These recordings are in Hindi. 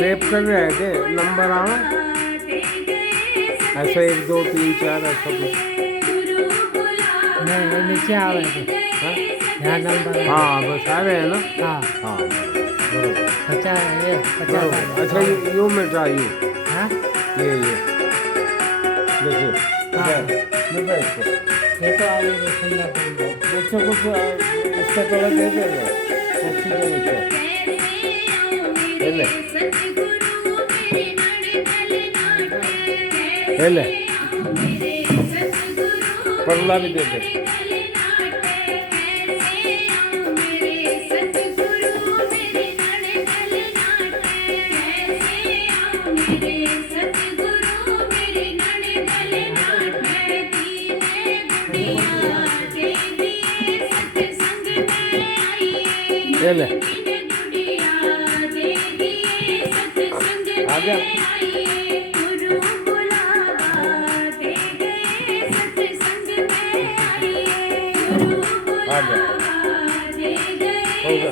टेप कर रहे हैं कि नंबर आना ऐसा 1 2 3 4 ऐसा कुछ नहीं, वो नीचे आ रहे थे। हाँ यहाँ नंबर है। हाँ बस आ रहे हैं ना। हाँ हाँ बरोबर 50 ये 50 बरोबर। अच्छा यू मिटा यू हाँ ये देखिए हाँ। मिटा इसको ये तो आगे जो खुला बंद है। इसको कुछ इसका थोड़ा दे देगा कुर्सी के नीचे ले ले परला भी दे दे ले आ गया आ गया होगा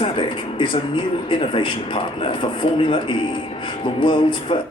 SABIC is a new innovation partner for Formula E, the world's first.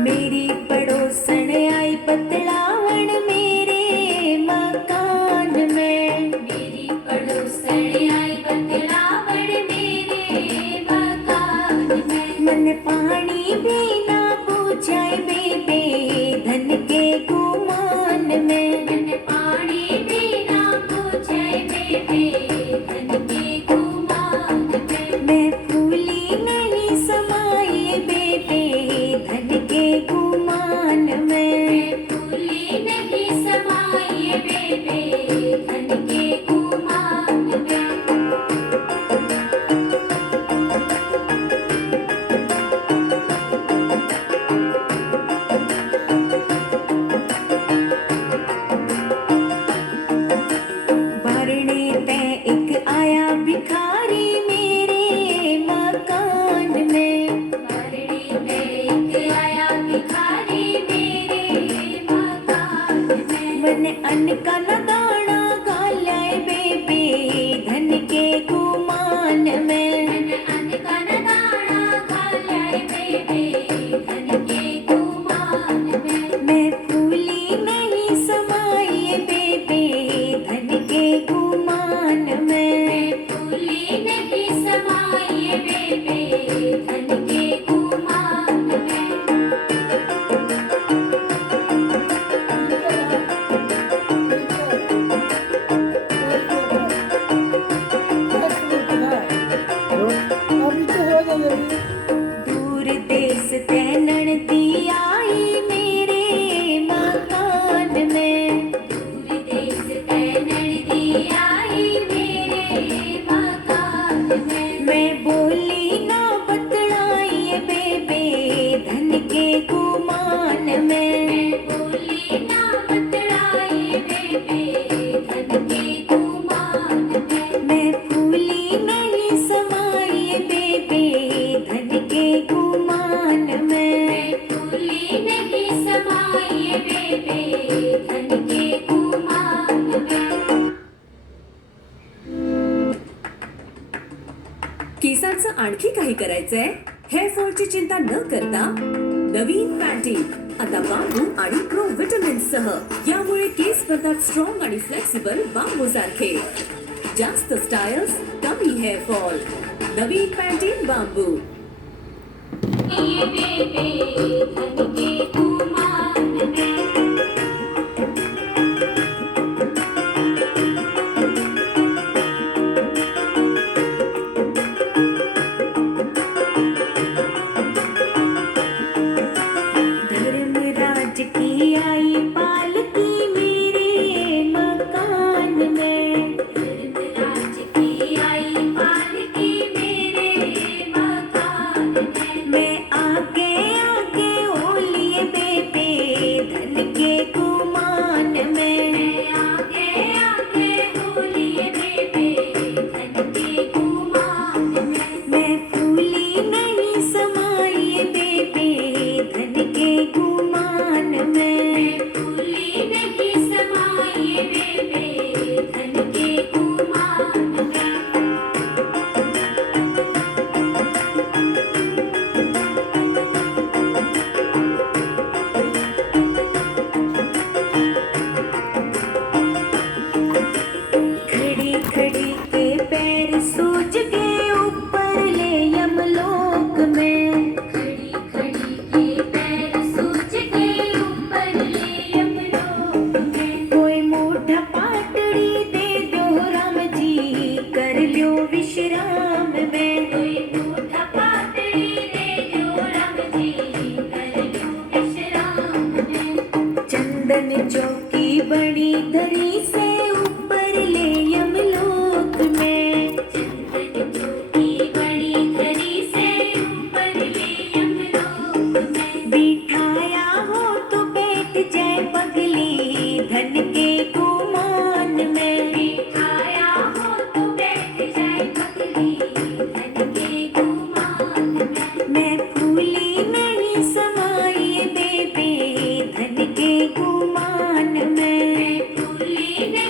मेरी पड़ोसन आई बतलावन मेरे मकान में। मेरी पड़ोसन आई बतलावन मेरे मकान में। मन पानी भी ना पूछाए बेबे धन के गुमान में। मन पानी भी ना पूछाए बेबे धन के गुमान में। मैं फूली नहीं समाई बेबे धन के गुमान में। मैं फूली नहीं समाई बेबे धन के गुमान में। भरने पे एक आया भिखारी मेरे मकान में। भरने पे एक आया भिखारी मेरे मकान में। मन अन्न का न दाना गालाए बेबे धन के गुमान में। मन अन्न का न दाना गालाए बेबे धन के गुमान में। मैं फूली नहीं समाई बेबे धन के गुमान में। मैं फूली नहीं समाई बेबे धन के गुमान में। दूर देश ते ननदी आई मेरे मकान में। दूर देश ते ननदी आई मेरे मकान में। मैं बोली ना बतलाई बेबे धन के गुमान में। मैं बोली ना बतलाई बेबे धन के गुमान में। मैं फूली नहीं समाई बेबे धन के गुमान में। मैं फूली नहीं समाई बेबे धन के गुमान में। केसांचं आणखी काही करायचंय? हेअर फॉलची चिंता न करता नवीन पॅन्टीन आता बांबू आणि प्रो विटामिन सह। यामुळे केस बनतात स्ट्रॉंग आणि फ्लेक्सिबल बांबू सारखे। जास्त स्टाइल्स, कमी हेअर फॉल। नवीन पॅन्टीन बांबू। बेबे धन के गुमान में। धर्मराज की आई पालकी मेरे मकान में। धर्मराज की आई पालकी मेरे मकान में। मैं आगे आगे ओलिए बेबे धन के गुमान में। मैं आगे आगे ओलिए बेबे धन के गुमान में। मैं फूली नहीं समाई बेबे धन के गुमान में। मैं फूली नहीं समाई बेबे धन के गुमान में। खड़ी खड़ी के पैर सूज गए ऊपर ले यमलोक में। खड़ी खड़ी के पैर सूज गए ऊपर ले यमलोक में। कोई मूठा पाटड़ी दे दो राम जी कर लो विश्राम में। कोई मूठा पाटड़ी दे दो राम जी कर लो विश्राम में। चंदन चौकी बड़ी धरी से ऊपर ले यमलोक में। चंदन चौकी बड़ी धरी से ऊपर ले यमलोक में। बिठाया हो तो बैठ जाए पगली धन के गुमान में। बिठाया हो तो बैठ जाए पगली धन के गुमान में। मैं फूली नहीं समाई बेबे धन के गुमान में। मैं फूली नहीं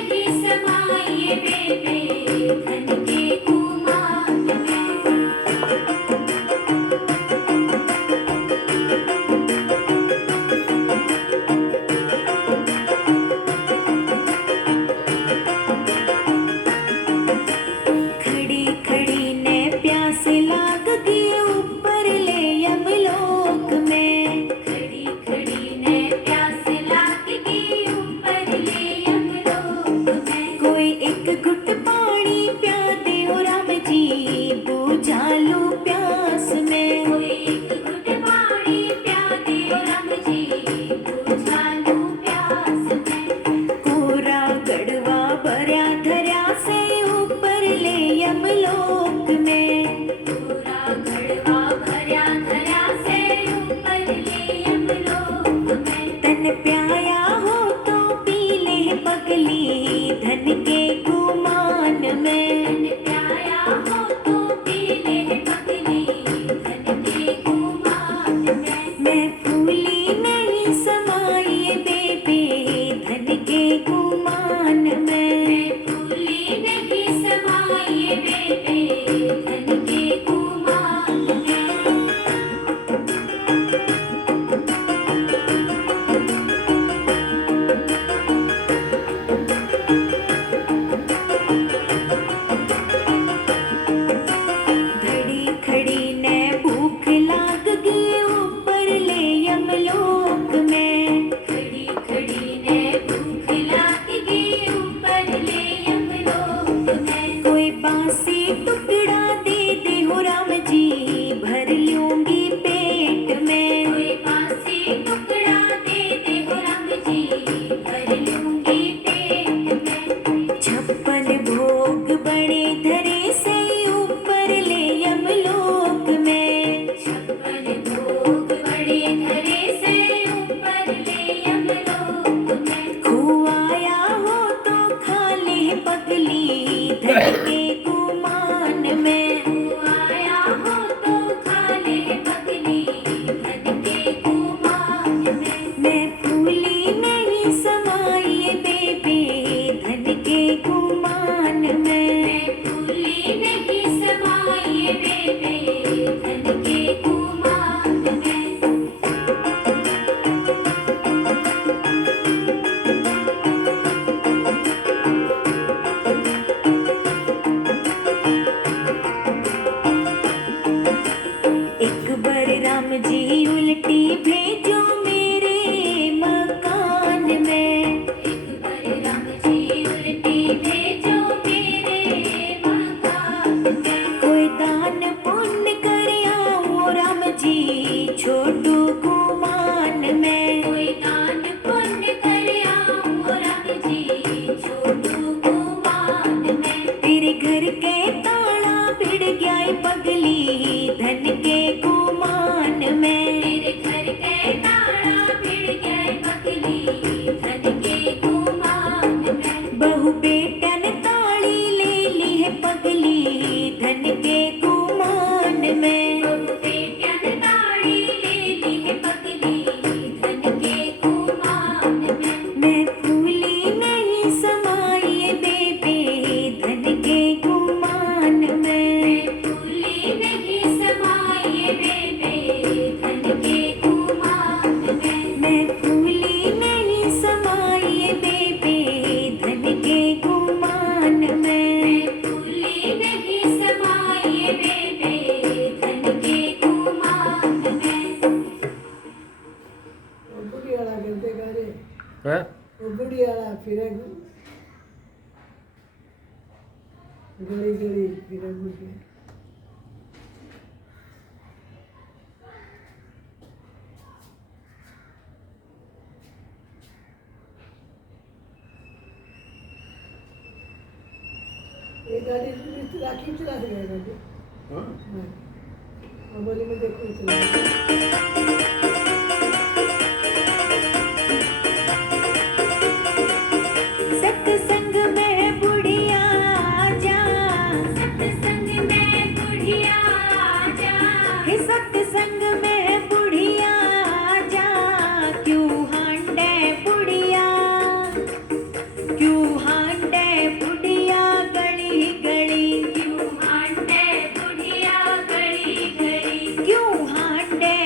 भर लूंगी पेट में। 56 भोग बड़े धरे से ऊपर ले यमलोक में। 56 भोग बड़े धरे से ऊपर ले यमलोक में। खुआया हो तो खा ले पगली धन के गुमान में। खुआया हो तो खा ले पगली धन के गुमान में। मैं फूली नहीं समाई बेबे धन के गुमान में। मैं फूली नहीं समाई बेबे धन के गुमान में। एक बार राम जी उल्टी भेजो मेरे मकान में। एक बार राम जी उल्टी भेजो मेरे मकान में। कोई दान पुण्य कर आओ राम जी छोटू गुमान में। कोई दान पुण्य कर आओ राम जी छोटू गुमान में। तेरे घर के ताला भिड़ गया है पगली धन के गुमान में। तेरे घर के ताला भिड़ गया है पगली धन के गुमान में। बहू बेटा ने ताली ले ली है पगली धन के गुमान में। बहू बेटा ने ताली ले ली है पगली धन के गुमान में। मैं फूली नहीं समाई बेबे धन के गुमान में। मैं फूली नहीं समाई बेबे धन के गुमान में। मैं फूली नहीं समाई बेबे धन के गुमान में। मैं फूली नहीं समाई बेबे धन के गुमान में। बुढ़ियाला गिरते गारे हाँ वो बुढ़ियाला फिरे गली गली फिरे बुढ़िया ये गाड़ी राखी चला गया गाड़ी हाँ हाँ बोली में देखो चला सत्संग में बुढ़िया जा। सत्संग में बुढ़िया जा। हे सत्संग में बुढ़िया जा। क्यों हांडे बुढ़िया। क्यों हांडे बुढ़िया गली गली। क्यों हांडे बुढ़िया गली गली। क्यों हांडे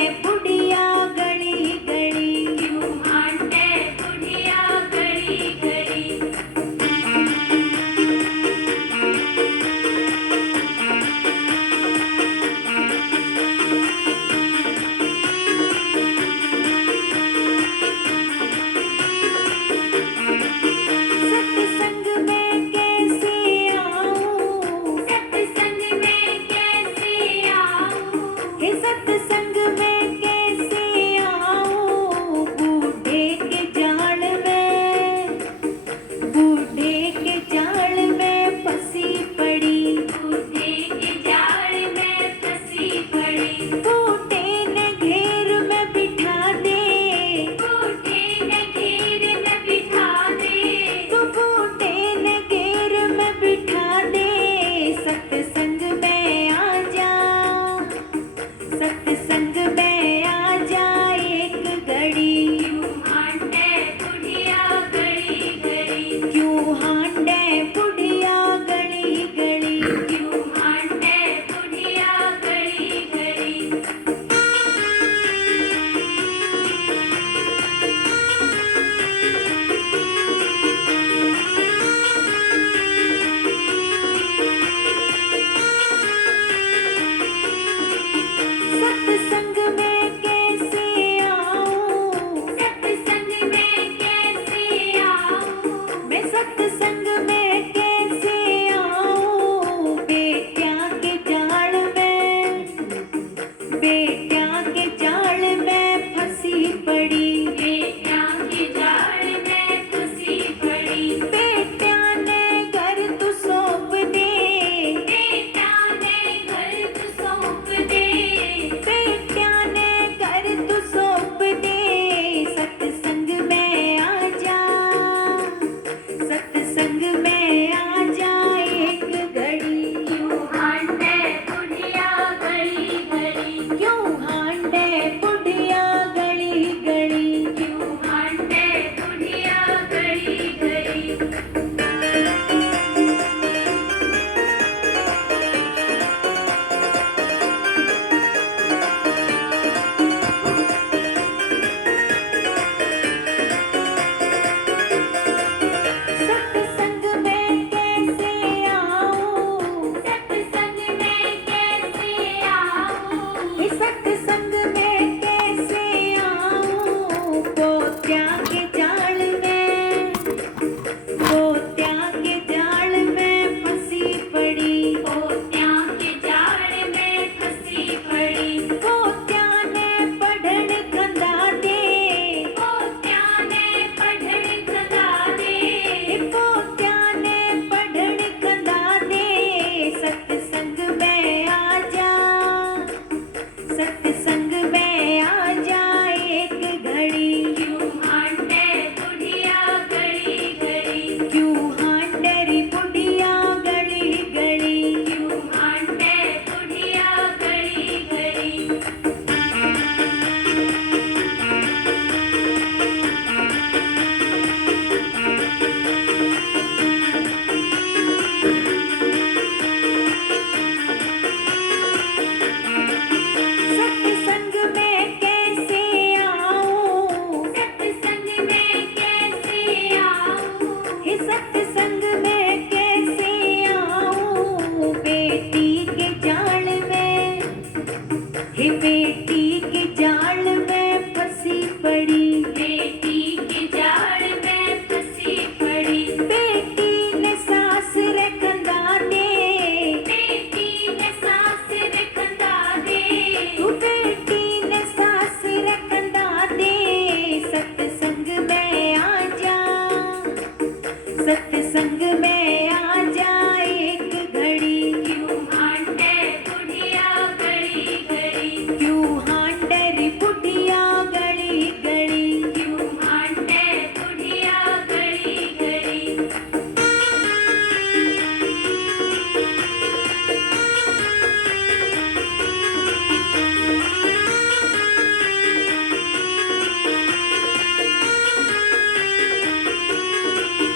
सत्संग में आ जाए एक घड़ी क्यों हांडे बुढ़िया गड़ी गड़ी क्यों हांडे री बुढ़िया गड़ी गड़ी क्यों हांडे बुढ़िया गड़ी गड़ी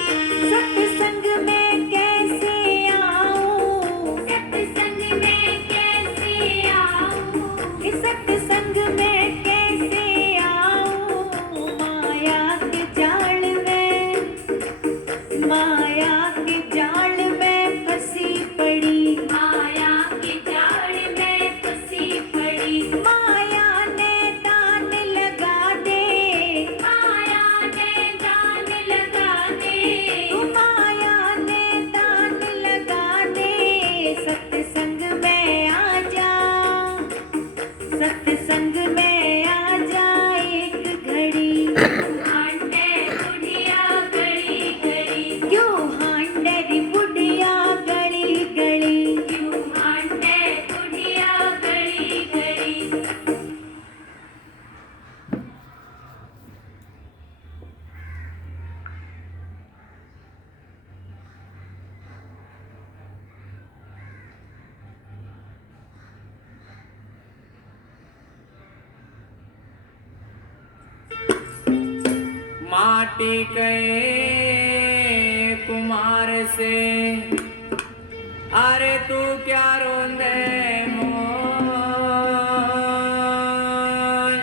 सत्संग में कैसे आऊं सत्संग में कैसे आऊं इस सत्संग में कैसे आऊं माया के जाल में फंसी पड़ी माया के जाल में फंसी पड़ी माया ने दान लगा दे माया ने दान लगा दे माया ने दान लगा दे सत्संग में आ जा सत्संग में आ जा एक घड़ी हांडे बुढ़िया गड़ी गड़ी क्यों हांडे री बुढ़िया गड़ी गड़ी क्यों हांडे बुढ़िया गड़ी गड़ी माटी गए कुमार से अरे तू क्या रोंदे मोय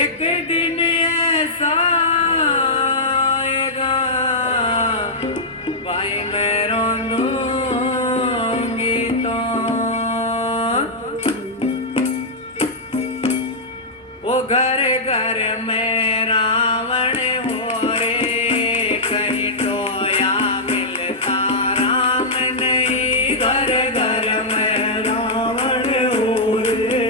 एक दिन ऐसा आएगा भाई मैं रोंदूंगी तो वो घर घर में रावण हो रे कहीं टोया मिलता राम नहीं घर घर में रावण हो रे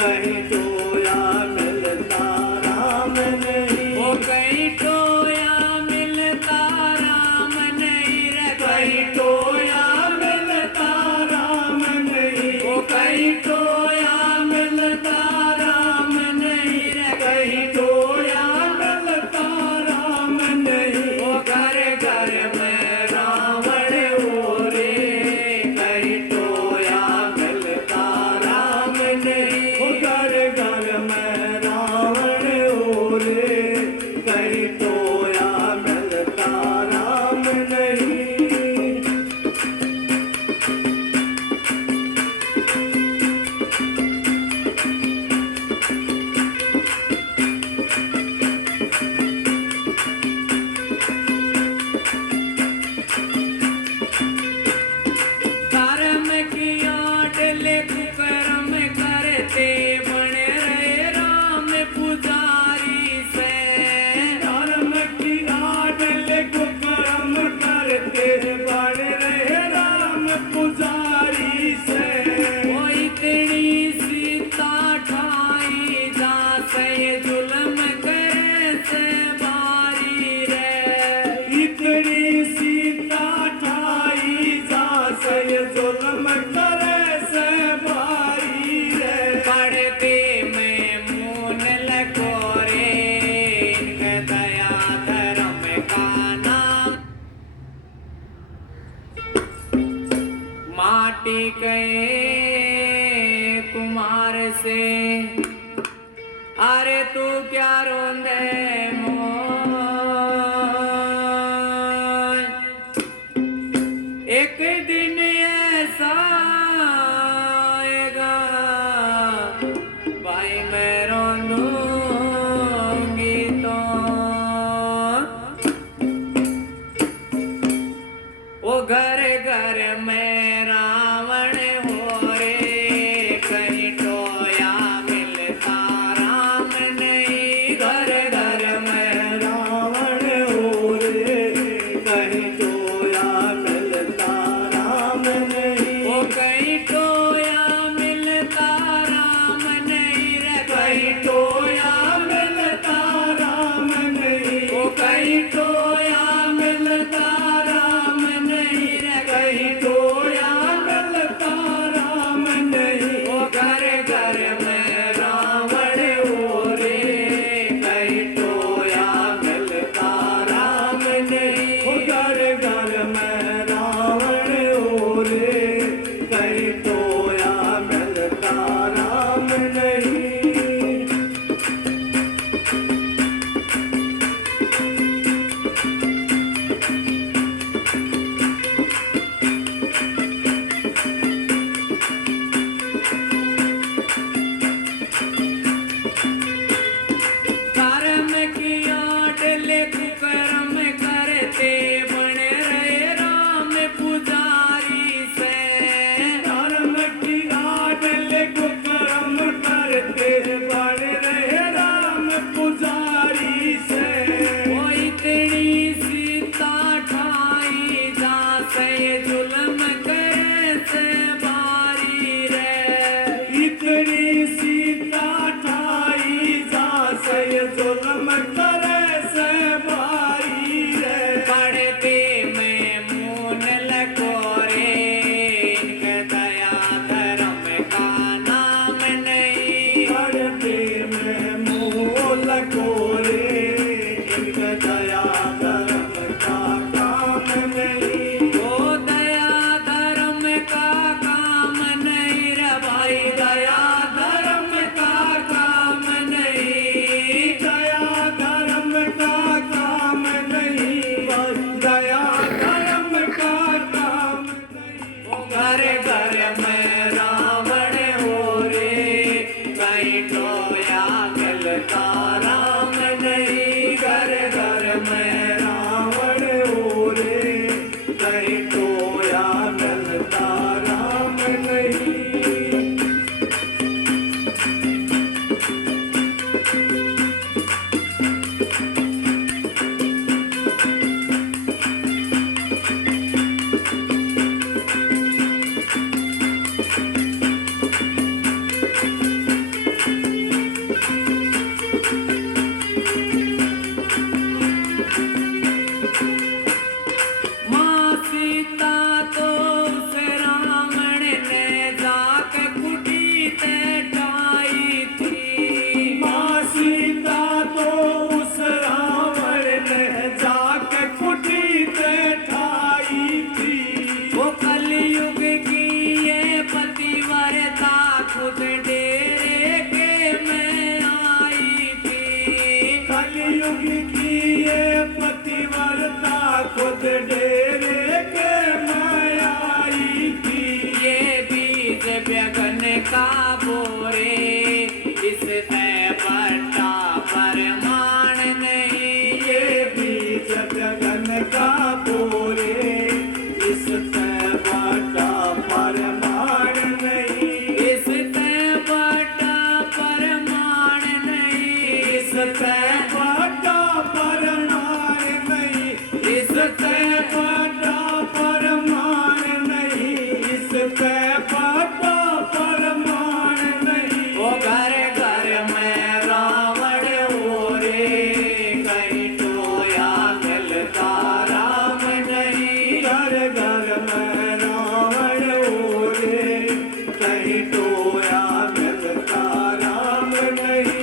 कहीं टोया मिलता राम नहीं वो कहीं टोया मिलता राम नहीं रे कहीं टोया मिलता राम नहीं वो कहीं टोया मिलता राम नहीं रे कहीं टोया मिलता राम नहीं वो घर घर में रावण हो रे कहीं टोया मिलता राम नहीं वो घर घर में रावण हो रे कहीं टोया मिलता राम नहीं कर्म की आड़ ले कुकर्म करते बने रहे राम पुजारी से कर्म की आड़ ले कुकर्म करते बने रहे राम पुजारी से वो इतनी सीता ठाई जा से जुल्म करे से बारी रे इतनी सीता ठाई जा से जुल्म करे से बारी रे पड़ते में मून लकोरे इनके दया धर्म का नाम माटी गए कुमार से अरे तू क्या रोंदे मोय एक दिन ऐसा आएगा भाई मैं रोंदूंगी तो वो घर घर में रावण हो दया धर्म का काम नहीं। ओ दया धर्म का काम नहीं रे भाई, दया धर्म का काम नहीं। दया धर्म का काम नहीं, दया धर्म का काम नहीं। ओ घर घर में रावण हो रे, कहीं टोया गलता राम नहीं। घर घर में रावण हो रे, कहीं टोया गलता राम नहीं। माँ सीता तो उस रावण ने जाके कुटी ते ढाई थी। माँ सीता तो उस रावण ने जाके कुटी ते ठाई थी। वो कलयुग की ये पतिव्रता खुद डेरे के में आई थी। कलयुग की ये पतिव्रता खुद डेरे के में आई थी। ये बीज व्यगन का बोरे, इससे बड़ा परमाण नहीं। ये बीज गगन का बोरे, इससे बड़ा परमाण नहीं। इससे बड़ा परमाण नहीं। इससे बड़ा परमाण नहीं। इससे बड़ा परमाण नहीं। इससे बड़ा परमाण नहीं। ओ घर घर में रावण हो रे, कहीं टोया गलता राम नहीं। घर घर में रावण हो रे, कहीं टोया गलता राम नहीं।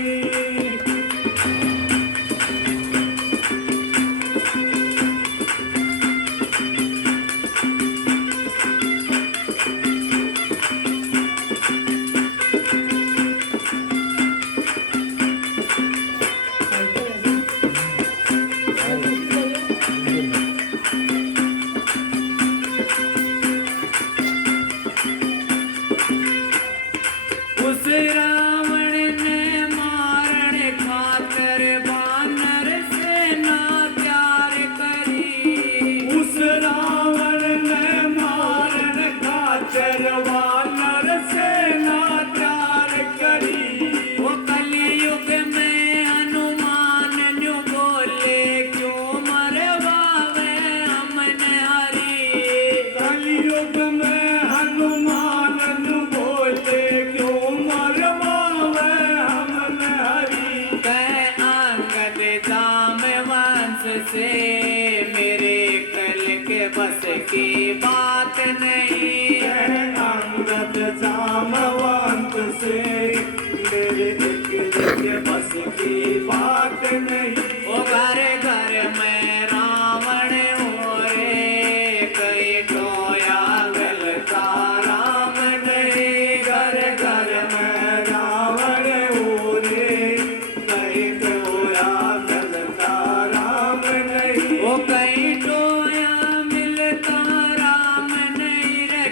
उस रावण ने मारण खातर वानर सेना तैयार करी। उस रावण ने मारन खातिर वानर सेना तैयार करी। वो कलयुग में हनुमान न्यू बोले, क्यों मरवावे हमने हरी। कलयुग में हनुमान नु बोले, क्यों मरवावे हमने हरी। कह अंगद जाम वंश से, मेरे कल के बस की बात नहीं। अंगद जामवंत से, मेरे दिल के बस की बात नहीं। ओ घर घर में रावण हो रे, कहीं टोया गलता राम नहीं। घर घर में रावण हो रे, कहीं टोया गलता राम नहीं। ओ कहीं टोया मिलता राम नहीं रे,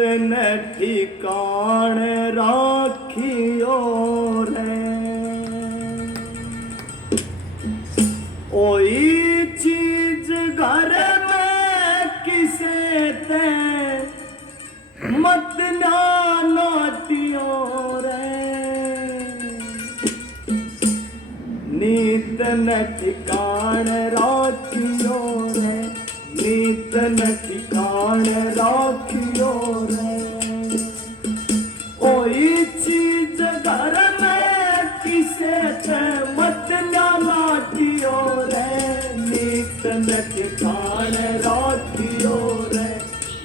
न ठिकाण राखियो रे ओई चीज घर में किसे ते मत नाटियो रे नीत न ठिकाण राखियो रे नीत न ठिकाण राखियो रे ओई चीज घर में किसे ते मत नाटियो रे नीत न ठिकाण राखियो रे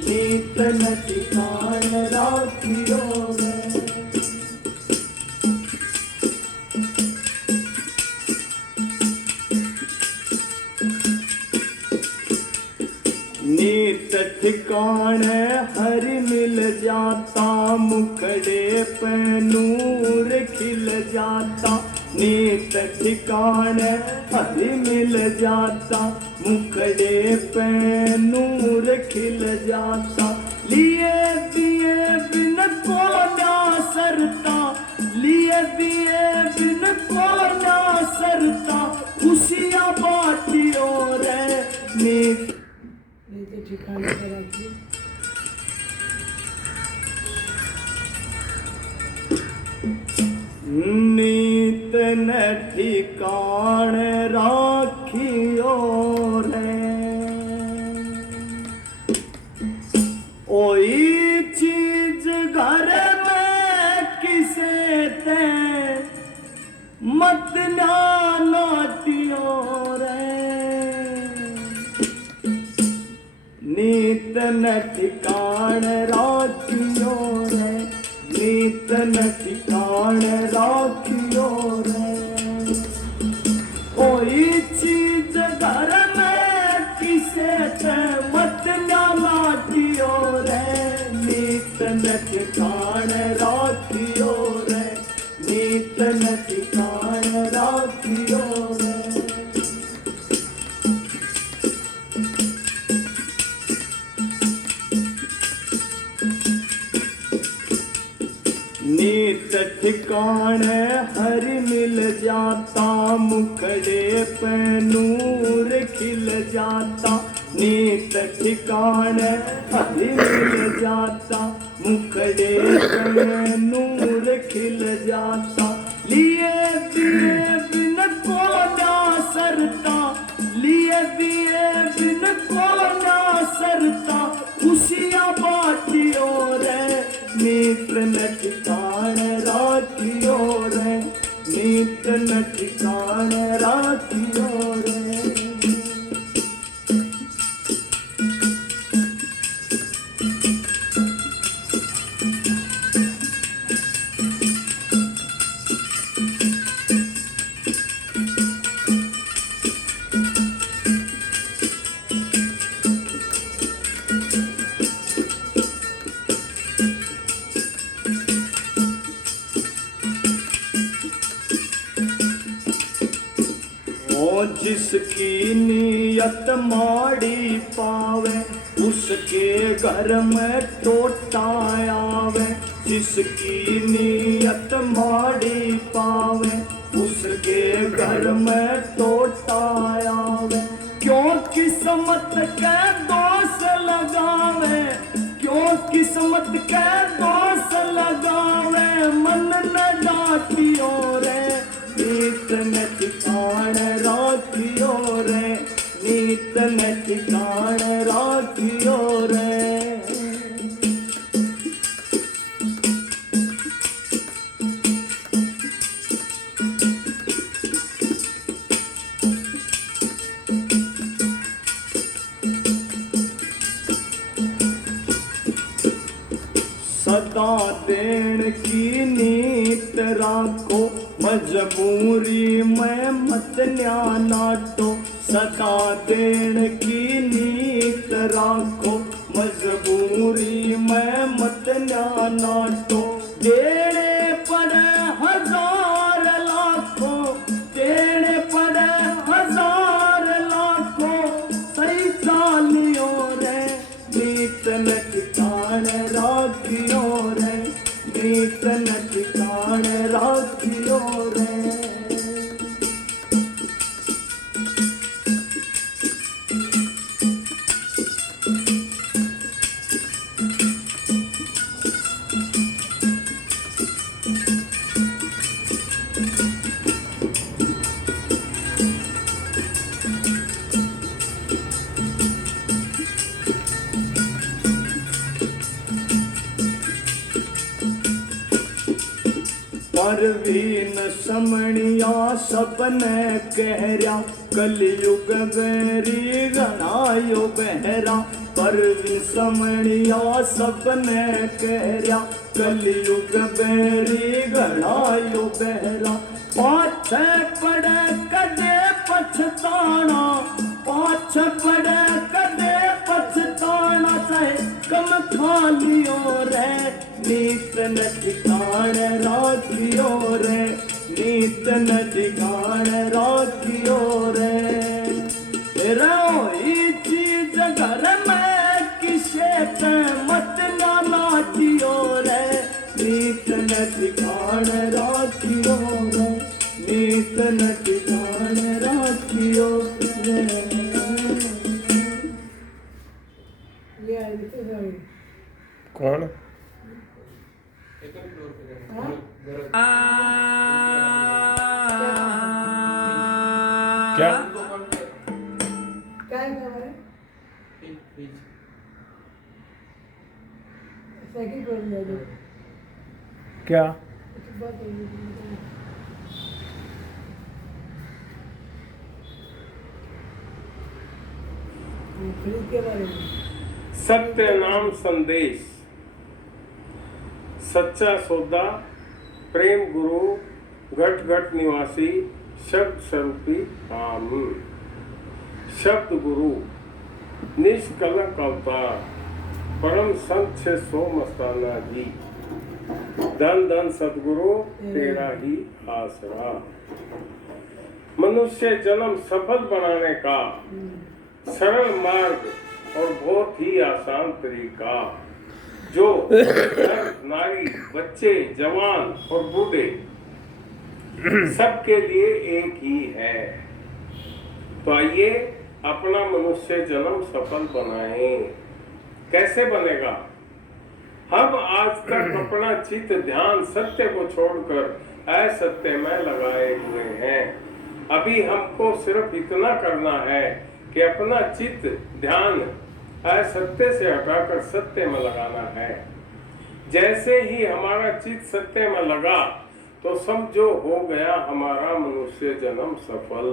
नीत न ठिकाण राखियो रे नीत ठिकाण हर मिल जाता मुखड़े पे नूर खिल जाता नीत ठिकाण हर मिल जाता मुखड़े पे नूर खिल जाता लिए दिए बिन को ना सरता लिए दिए बिन को ना सरता खुशियाँ बाटियो रे नीत ते ठिकाणी करायची नीत न ठिकाण राखियो रे ओई चीज घर में किसे ते मत नाटियो रे नीत न ठिकाण राखियो रे नीत न ठिकाण राखियो रे कोई चीज घर में किसे ते मत नाटियो रे नीत न ठिकाण राखियो रे नीत न ठिकाण राखियो रे नीत ठिकाण हर मिल जाता मुखड़े पे नूर खिल जाता नीत ठिकाण हर मिल जाता मुखड़े पे नूर खिल जाता लिए दिए बिन को ना सरता लिए दिए बिन को ना सरता खुशियाँ बाटियो रे नीत न ठिकाण राखियो रे नीत न ठिकाण राखियो रे जिसकी नीयत माड़ी पावे उसके घर में टोटा आवे जिसकी नीयत माड़ी पावे उसके घर में टोटा आवे क्यों किस्मत के दोष लगावे क्यों किस्मत के दोष लगावे मन न डाटियो रे नीत न ठिकाण राखियो रे नीत न ठिकाण राखियो रे सदा देण की नीत राखो मजबूरी में मत नाटो सदा देण की नीत राखो मजबूरी में मत नाटो देने पर हजार लाखों देने पर हजार लाखों सही चालियों रे नीत न ठिकाण राख परवीन समणिया सबने कहरिया कलयुग बैरी गणायो बहरा परवीन समणिया सबने कहरिया कलयुग बैरी गणायो बहरा पाछे पड़े कदे पछताना पाछे पड़े कदे पछताना चाहे कम खालियो रे नीत न ठिकाण राखियो रे नीत न ठिकाण राखियो रे रोई चीज घर में किसे पे मत ना नाचियो रे नीत न ठिकाण राखियो रे नीत न ठिकाण राखियो रे ये आई तो जाए कौन क्या काय नाव आहे सेकंड करून जाऊ क्या फ्रिज के बारे में सत्य नाम संदेश सच्चा सौदा प्रेम गुरु घट घट निवासी शब्द स्वरूपी राम शब्द गुरु निष्कलंक अवतार परम संत से सो मस्ताना जी धन धन सदगुरु तेरा ही आसरा मनुष्य जन्म सफल बनाने का सरल मार्ग और बहुत ही आसान तरीका जो नारी बच्चे जवान और बूढ़े सबके लिए एक ही है। तो आइए अपना मनुष्य जन्म सफल बनाएं। कैसे बनेगा? हम आज तक अपना चित्त ध्यान सत्य को छोड़कर असत्य में लगाए हुए हैं। अभी हमको सिर्फ इतना करना है कि अपना चित्त ध्यान असत्य से हटाकर सत्य में लगाना है। जैसे ही हमारा चित्त सत्य में लगा तो समझो हो गया हमारा मनुष्य जन्म सफल,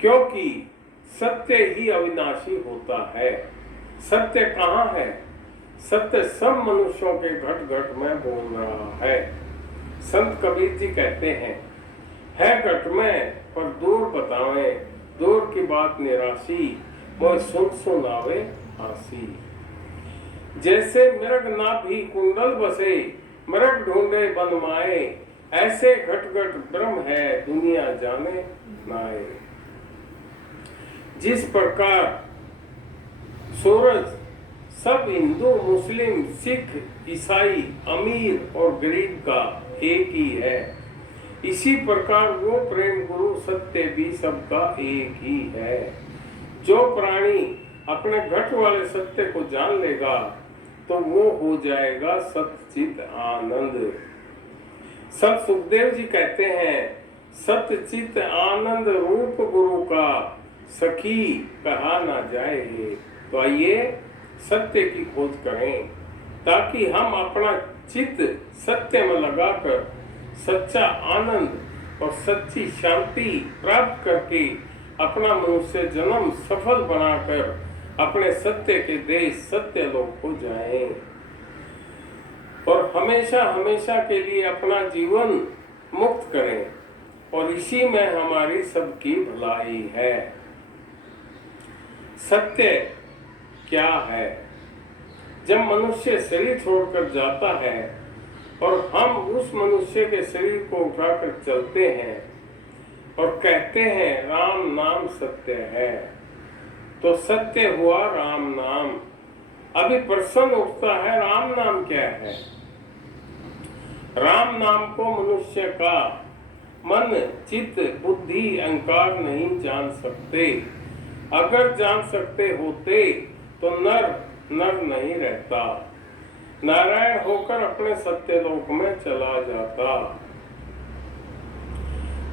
क्योंकि सत्य ही अविनाशी होता है। सत्य कहाँ है? सत्य सब मनुष्यों के घट घट में बोल रहा है। संत कबीर जी कहते हैं, है घट में पर दूर बतावे, दूर की बात निराशी, वो सुन सुनावे आसी। जैसे मृग नाभि कुंडल बसे, मृग ढूंढे बनमाए, ऐसे घट घट ब्रह्म है दुनिया जाने नाए। जिस प्रकार सूरज सब हिंदू मुस्लिम सिख ईसाई अमीर और गरीब का एक ही है, इसी प्रकार वो प्रेम गुरु सत्य भी सबका एक ही है। जो प्राणी अपने घट वाले सत्य को जान लेगा तो वो हो जाएगा सच्चित आनंद। संत सुखदेव जी कहते हैं, सच्चित आनंद रूप गुरु का सखी कहा ना जाए। तो आइए सत्य की खोज करें ताकि हम अपना चित्त सत्य में लगाकर सच्चा आनंद और सच्ची शांति प्राप्त करके अपना मनुष्य जन्म सफल बनाकर अपने सत्य के देश सत्य लोक को जाएं और हमेशा हमेशा के लिए अपना जीवन मुक्त करें। और इसी में हमारी सबकी भलाई है। सत्य क्या है? जब मनुष्य शरीर छोड़कर जाता है और हम उस मनुष्य के शरीर को उठाकर चलते हैं और कहते हैं राम नाम सत्य है, तो सत्य हुआ राम नाम। अभी प्रश्न उठता है, राम नाम क्या है? राम नाम को मनुष्य का मन चित्त बुद्धि अहंकार नहीं जान सकते। अगर जान सकते होते तो नर नर नहीं रहता, नारायण होकर अपने सत्यलोक में चला जाता।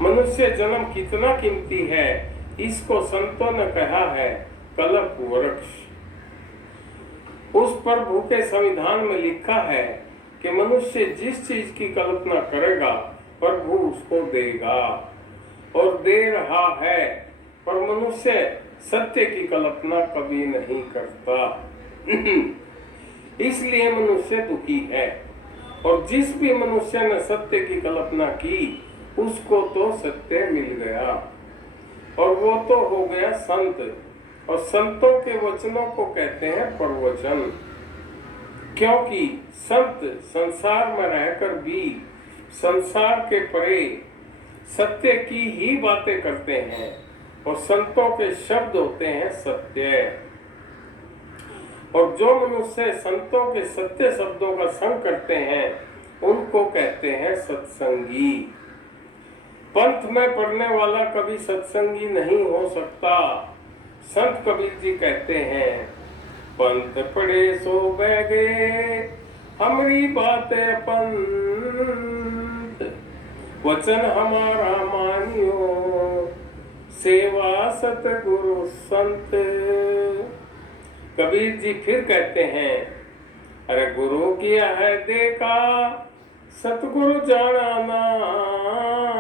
मनुष्य जन्म कितना कीमती है, इसको संतों ने कहा है कल्प वृक्ष। उस प्रभु के संविधान में लिखा है, कि मनुष्य जिस चीज की कल्पना करेगा प्रभु उसको देगा और दे रहा है, पर मनुष्य सत्य की कल्पना कभी नहीं करता। इसलिए मनुष्य दुखी है। और जिस भी मनुष्य ने सत्य की कल्पना की उसको तो सत्य मिल गया और वो तो हो गया संत। और संतों के वचनों को कहते हैं प्रवचन, क्योंकि संत संसार में रहकर भी संसार के परे सत्य की ही बातें करते हैं और संतों के शब्द होते हैं सत्य। और जो मनुष्य संतों के सत्य शब्दों का संग करते हैं उनको कहते हैं सत्संगी। पंथ में पढ़ने वाला कभी सत्संगी नहीं हो सकता। संत कबीर जी कहते हैं, पंथ पढ़े सो बैगे हमारी बात पंथ, वचन हमारा मानियो सेवा सतगुरु संत। कबीर जी फिर कहते हैं, अरे गुरु किया है देखा सतगुरु जाना नाय,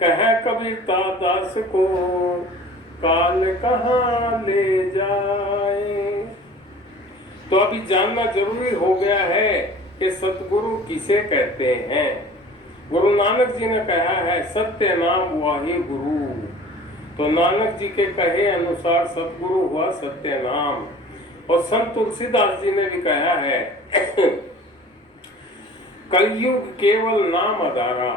कह कबीर दास को काल कहाँ ले जाए। तो अभी जानना जरूरी हो गया है कि सतगुरु किसे कहते हैं। गुरु नानक जी ने कहा है सत्य नाम वाहि गुरु। तो नानक जी के कहे अनुसार सतगुरु हुआ सत्य नाम। और संत तुलसीदास जी ने भी कहा है कलयुग केवल नाम आधारा,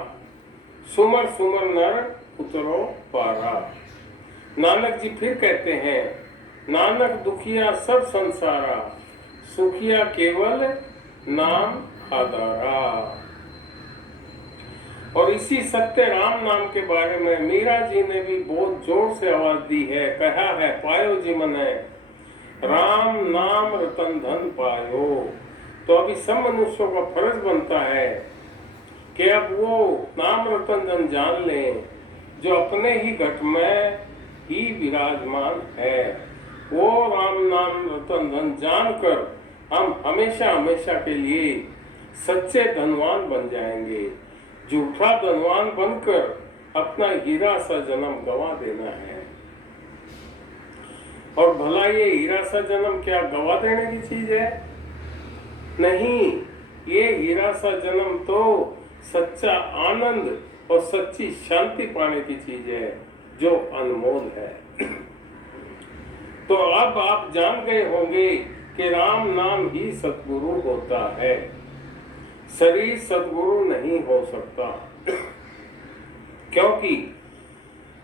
सुमर सुमर नर उतरो पारा। नानक जी फिर कहते हैं, नानक दुखिया सब संसारा, सुखिया केवल नाम आधारा। और इसी सत्य राम नाम के बारे में मीरा जी ने भी बहुत जोर से आवाज दी है। कहा है, पायो जी मने राम नाम रतन धन पायो। तो अभी सब मनुष्यों का फर्ज बनता है कि अब वो नाम रतन धन जान लें जो अपने ही घट में ही विराजमान है। वो राम नाम रतन धन जानकर हम हमेशा हमेशा के लिए सच्चे धनवान बन जाएंगे। झूठा धनवान बनकर अपना हीरा सा जन्म गवा देना है। और भला ये हीरा सा जन्म क्या गवा देने की चीज है? नहीं, ये हीरा सा जन्म तो सच्चा आनंद और सच्ची शांति पाने की चीज है जो अनमोल है। तो अब आप जान गए होंगे कि राम नाम ही सतगुरु होता है, शरीर सतगुरु नहीं हो सकता, क्योंकि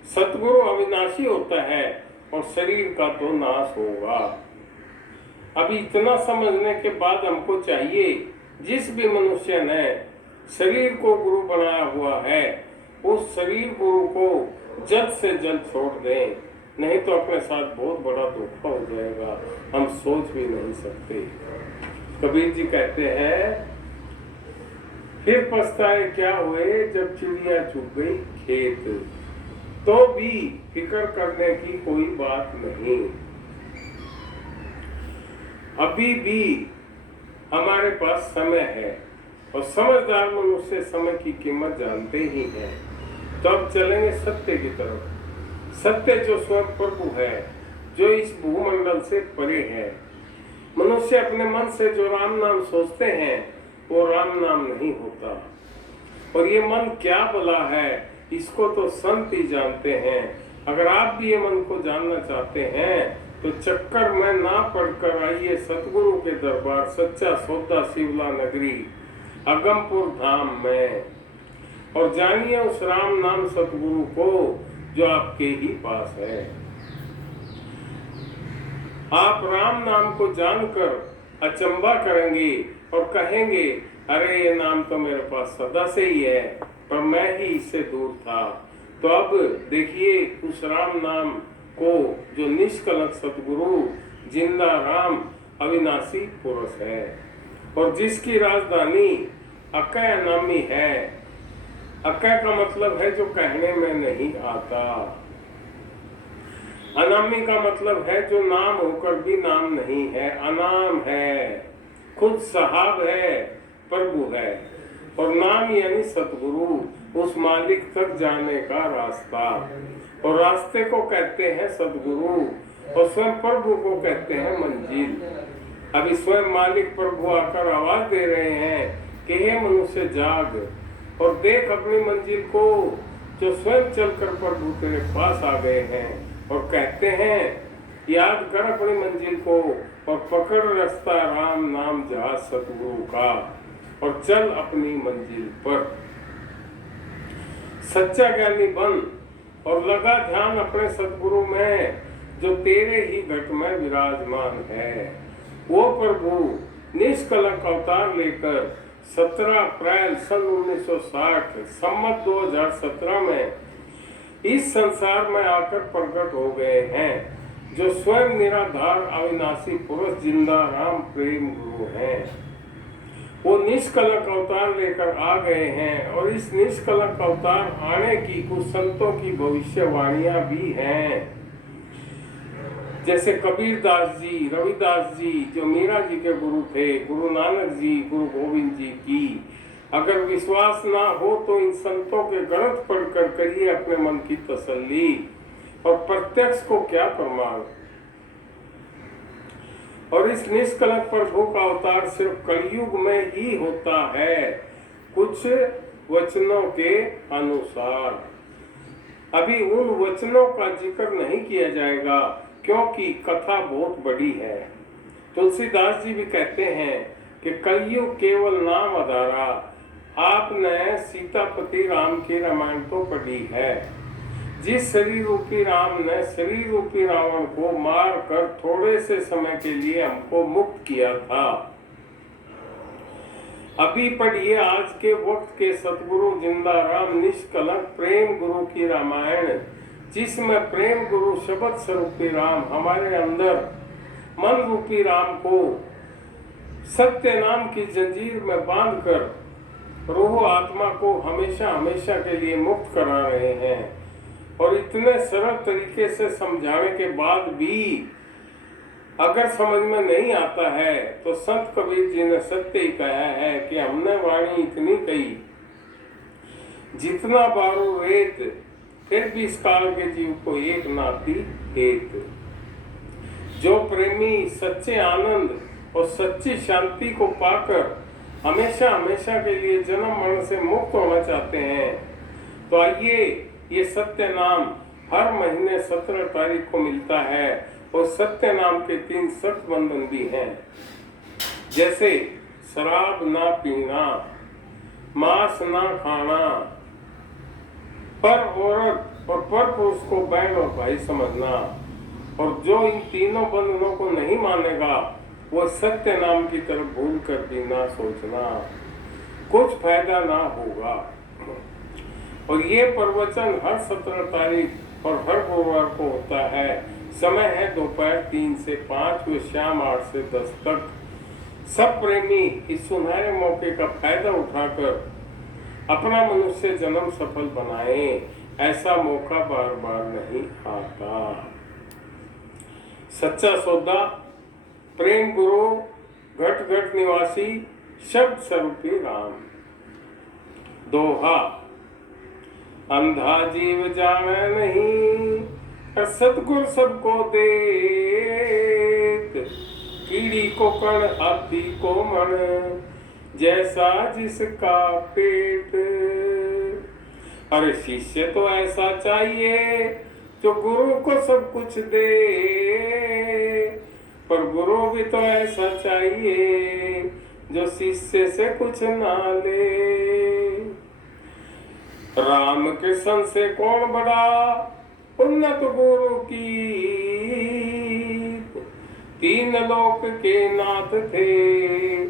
सतगुरु अविनाशी होता है और शरीर का तो नाश होगा। अभी इतना समझने के बाद हमको चाहिए जिस भी मनुष्य ने शरीर को गुरु बनाया हुआ है उस शरीर गुरु को जल्द से जल्द छोड़ दें, नहीं तो अपने साथ बहुत बड़ा धोखा हो जाएगा, हम सोच भी नहीं सकते। कबीर जी कहते हैं, फिर पछताए क्या हुए जब चिड़िया चुग गई खेत, तो भी फिक्र करने की कोई बात नहीं। अभी भी हमारे पास समय है और समझदार मनुष्य समय की कीमत जानते ही हैं। तो अब चलेंगे सत्य की तरफ। सत्य जो स्वयं प्रभु है, जो इस भूमंडल से परे है। मनुष्य अपने मन से जो राम नाम सोचते हैं वो राम नाम नहीं होता। और ये मन क्या भला है इसको तो संत ही जानते हैं। अगर आप भी ये मन को जानना चाहते हैं तो चक्कर में ना पड़कर आइए सतगुरु के दरबार, सच्चा सौदा शिवला नगरी अगमपुर धाम में, और जानिए उस राम नाम सतगुरु को जो आपके ही पास है। आप राम नाम को जानकर अचंबा करेंगे और कहेंगे, अरे ये नाम तो मेरे पास सदा से ही है पर मैं ही इससे दूर था। तो अब देखिए उस राम नाम को जो निष्कलंक सतगुरु जिंदा राम अविनाशी पुरुष है और जिसकी राजधानी अकय नामी है। अकय का मतलब है जो कहने में नहीं आता। अनामी का मतलब है जो नाम होकर भी नाम नहीं है, अनाम है, खुद साहब है, प्रभु है। और नाम यानी सतगुरु, उस मालिक तक जाने का रास्ता। और रास्ते को कहते हैं सतगुरु, और स्वयं प्रभु को कहते हैं मंजिल। अभी स्वयं मालिक प्रभु आकर आवाज दे रहे हैं कि हे मनुष्य जाग और देख अपनी मंजिल को, जो स्वयं चलकर प्रभु तेरे पास आ गए हैं। और कहते हैं याद कर अपनी मंजिल को और पकड़ रास्ता राम नाम जहाज सतगुरु का, और चल अपनी मंजिल पर। सच्चा ज्ञानी बन और लगा ध्यान अपने सतगुरु में, जो तेरे ही घट में विराजमान है। वो प्रभु निष्कलंक अवतार लेकर 17 अप्रैल सन 1960 संवत 2017 में इस संसार में आकर प्रकट हो गए हैं, जो स्वयं निराधार अविनाशी पुरुष जिंदा राम प्रेम गुरु हैं। वो निष्कलंक अवतार लेकर आ गए हैं, और इस निष्कलंक अवतार आने की कुछ संतों की भविष्यवाणियां भी हैं। जैसे कबीर दास जी, रविदास जी, जो मीरा जी के गुरु थे, गुरु नानक जी, गुरु गोविंद जी की। अगर विश्वास ना हो तो इन संतों के ग्रंथ पढ़कर करिए अपने मन की तसल्ली, और प्रत्यक्ष को क्या प्रमाण। और इस निष्कलंक प्रभु का अवतार सिर्फ कलयुग में ही होता है, कुछ वचनों के अनुसार। अभी उन वचनों का जिक्र नहीं किया जाएगा, क्योंकि कथा बहुत बड़ी है। तुलसीदास जी भी कहते हैं कि कलयुग केवल नाम आधारा। आपने सीतापति राम की रामायण तो पढ़ी है, जिस शरीर रूपी राम ने शरीर रूपी रावण को मार कर थोड़े से समय के लिए हमको मुक्त किया था। अभी पढ़िए आज के वक्त के सतगुरु जिंदा राम निष्कलंक प्रेम गुरु की रामायण, जिसमें प्रेम गुरु शब्द स्वरूपी राम हमारे अंदर मन रूपी राम को सत्य नाम की जंजीर में बांधकर रूह आत्मा को हमेशा हमेशा के लिए मुक्त करा रहे हैं। और इतने सरल तरीके से समझाने के बाद भी अगर समझ में नहीं आता है, तो संत कबीर जी ने सत्य ही कहा है कि हमने वाणी इतनी कही, जितना बारो रेत फिर भी इस काल के जीव को एक नाती हेत। जो प्रेमी सच्चे आनंद और सच्ची शांति को पाकर हमेशा हमेशा के लिए जन्म मरण से मुक्त होना चाहते हैं, तो आइए ये सत्य नाम हर महीने 17 तारीख को मिलता है। और सत्य नाम के 3 सख्त बंधन भी हैं, जैसे शराब ना पीना, मांस ना खाना, पर औरत और पर पुरुष को बहन और भाई समझना। और जो इन तीनों बंधनों को नहीं मानेगा, वो सत्य नाम की तरफ भूल कर भी ना सोचना, कुछ फायदा ना होगा। और ये प्रवचन हर 17 तारीख और हर गुरुवार को होता है। समय है दोपहर 3 से 5 व शाम 8 से 10 तक। सब प्रेमी इस सुनहरे मौके का फायदा उठाकर अपना मनुष्य जन्म सफल बनाएं। ऐसा मौका बार बार नहीं आता। सच्चा सौदा प्रेम गुरु घट घट निवासी शब्द स्वरूपी राम। दोहा अंधा जीव जाने नहीं, सतगुर सबको देत। कीड़ी को कण हाथी को मन, जैसा जिसका पेट। अरे शिष्य तो ऐसा चाहिए जो गुरु को सब कुछ दे, पर गुरु भी तो ऐसा चाहिए जो शिष्य से कुछ ना ले। राम कृष्ण से कौन बड़ा, उन्नत गुरु की। 3 लोक के नाथ थे,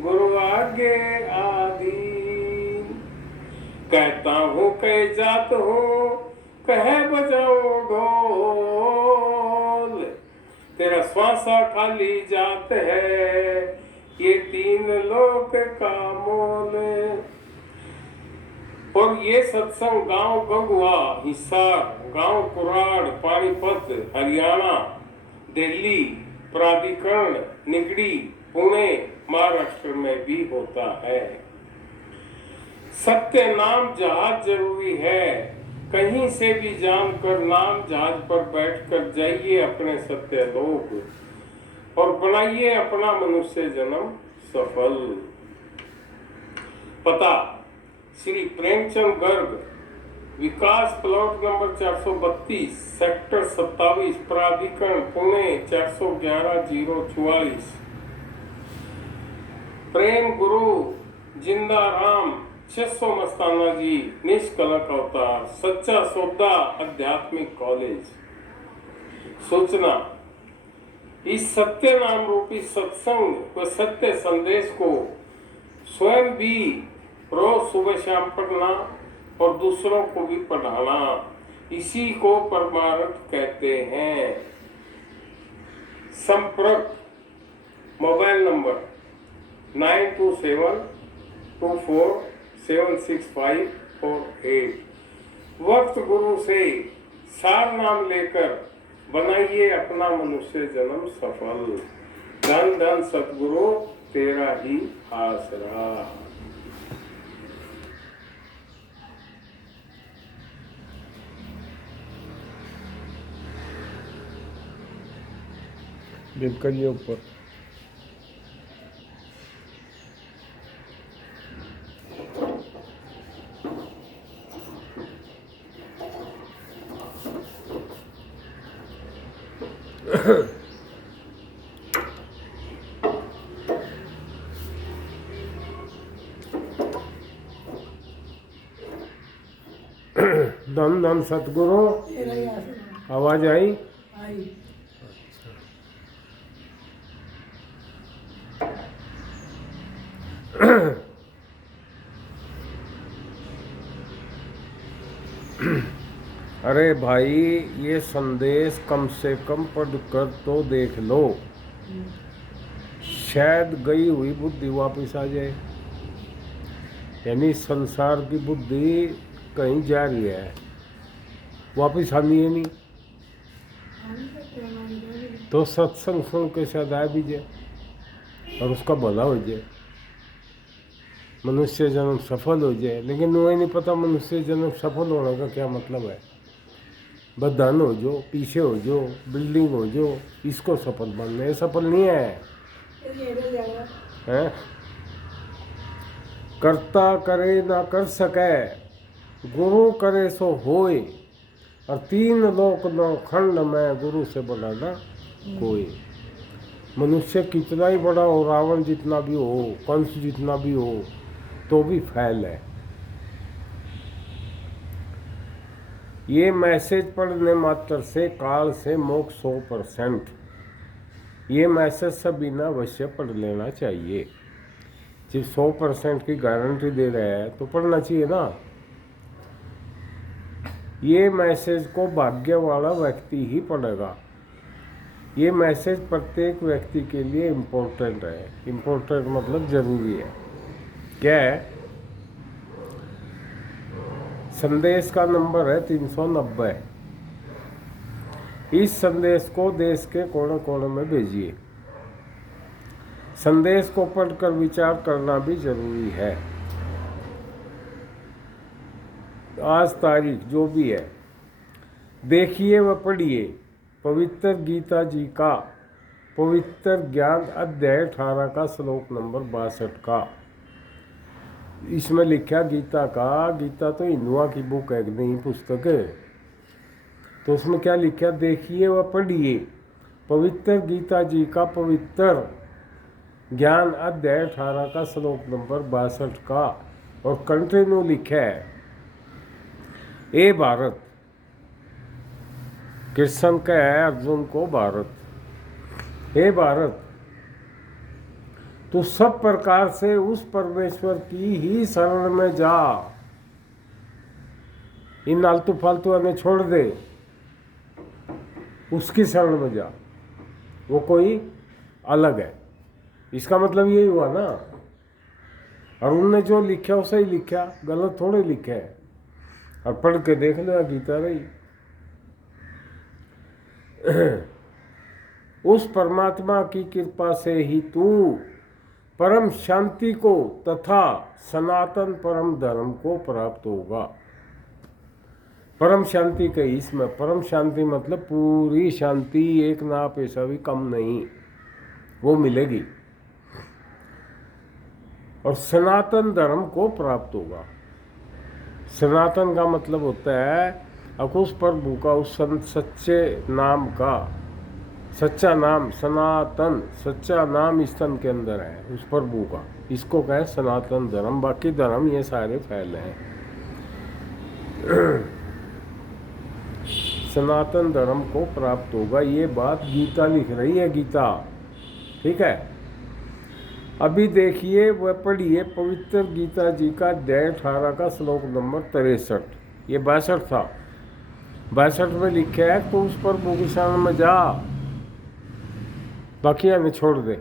गुरु आगे आदि। कहता हूँ कह जात हो, कहे बजाओ ढोल। तेरा श्वासा खाली जात है, ये 3 लोक का मोल। और ये सत्संग गांव गंगुआ, हिसार, गांव कुराड़, पानीपत, हरियाणा, दिल्ली, प्राधिकरण, निगड़ी, पुणे, महाराष्ट्र में भी होता है। सत्य नाम जहाज जरूरी है, कहीं से भी जानकर नाम जहाज पर बैठकर जाइए अपने सत्य लोग और बनाइए अपना मनुष्य जन्म सफल। पता श्री प्रेमचंद गर्ग, विकास प्लॉट नंबर 432, सेक्टर 27, प्राधिकरण पुणे 411-044। प्रेम गुरु जिंदा राम 600 मस्ताना जी, निष्कलंक अवतार, सच्चा सौदा आध्यात्मिक कॉलेज। सूचना, इस सत्य नाम रूपी सत्संग व सत्य संदेश को स्वयं भी रोज सुबह शाम पढ़ना और दूसरों को भी पढ़ाना, इसी को परमार्थ कहते हैं। संपर्क मोबाइल नंबर 9272476548। वक्त गुरु से सार नाम लेकर बनाइए अपना मनुष्य जन्म सफल। धन धन सतगुरु तेरा ही आसरा। दिन करिए ऊपर। धन धन सतगुरु। तेरा ही आसरा। आवाज आई? आई। अरे भाई, ये संदेश कम से कम पढ़ कर तो देख लो, शायद गई हुई बुद्धि वापस आ जाए। यानी संसार की बुद्धि कहीं जा रही है, वापस आनी है नहीं, तो सत्संग सुन के शायद आ भी जाए और उसका भला हो जाए, मनुष्य जन्म सफल हो जाए। लेकिन वही नहीं पता मनुष्य जन्म सफल होने का क्या मतलब है। बस धन हो जो, पीछे हो जो, बिल्डिंग हो जो, इसको सफल बनना है। सफल नहीं है, हैं? करता करे ना कर सके, गुरु करे सो होए, और 3 लोक 9 खंड में गुरु से बड़ा ना कोई। मनुष्य कितना ही बड़ा हो, रावण जितना भी हो, कंस जितना भी हो, तो भी फैल है। ये मैसेज पढ़ने मात्र से काल से मोक्ष 100%। ये मैसेज सभी ना अवश्य पढ़ लेना चाहिए। जब 100% की गारंटी दे रहा है तो पढ़ना चाहिए ना। ये मैसेज को भाग्य वाला व्यक्ति ही पढ़ेगा। ये मैसेज प्रत्येक व्यक्ति के लिए इम्पोर्टेंट है। इम्पोर्टेंट मतलब जरूरी है। क्या है? संदेश का नंबर है 390। इस संदेश को देश के कोने कोने में भेजिए। संदेश को पढ़कर विचार करना भी जरूरी है। आज तारीख जो भी है, देखिए व पढ़िए पवित्र गीता जी का पवित्र ज्ञान अध्याय 18 का श्लोक नंबर 62 का। इसमें लिखा गीता का, गीता तो हिंदुओं की बुक है, नहीं पुस्तक है। तो उसमें क्या लिखा? देखिए व पढ़िए पवित्र गीता जी का पवित्र ज्ञान अध्याय 18 का श्लोक नंबर 62 का। और कंटिन्यू लिखा है, ए भारत, कृष्ण का है अर्जुन को भारत, हे भारत, तू सब प्रकार से उस परमेश्वर की ही शरण में जा। इन आलतू फालतू ने छोड़ दे, उसकी शरण में जा। वो कोई अलग है, इसका मतलब यही हुआ ना। और उनने जो लिखा उसे ही लिखा, गलत थोड़े लिखा है। और पढ़ के देख लो, गीता रही। उस परमात्मा की कृपा से ही तू परम शांति को तथा सनातन परम धर्म को प्राप्त होगा। परम शांति के इसमें परम शांति मतलब पूरी शांति, एक ना पैसा भी कम नहीं, वो मिलेगी। और सनातन धर्म को प्राप्त होगा। सनातन का मतलब होता है उस प्रभु का, उस सच्चे नाम का, सच्चा नाम सनातन, सच्चा नाम इस तन के अंदर है उस प्रभु का, इसको कहे सनातन धर्म। बाकी धर्म ये सारे फैले हैं। सनातन धर्म को प्राप्त होगा, ये बात गीता लिख रही है, गीता। ठीक है, अभी देखिए वह पढ़िए पवित्र गीता जी का अध्याय 18 का श्लोक नंबर 63। ये 62 था, 62 में लिखा है तो उस प्रभु की शरण में जा, बाकी हमें छोड़ दे।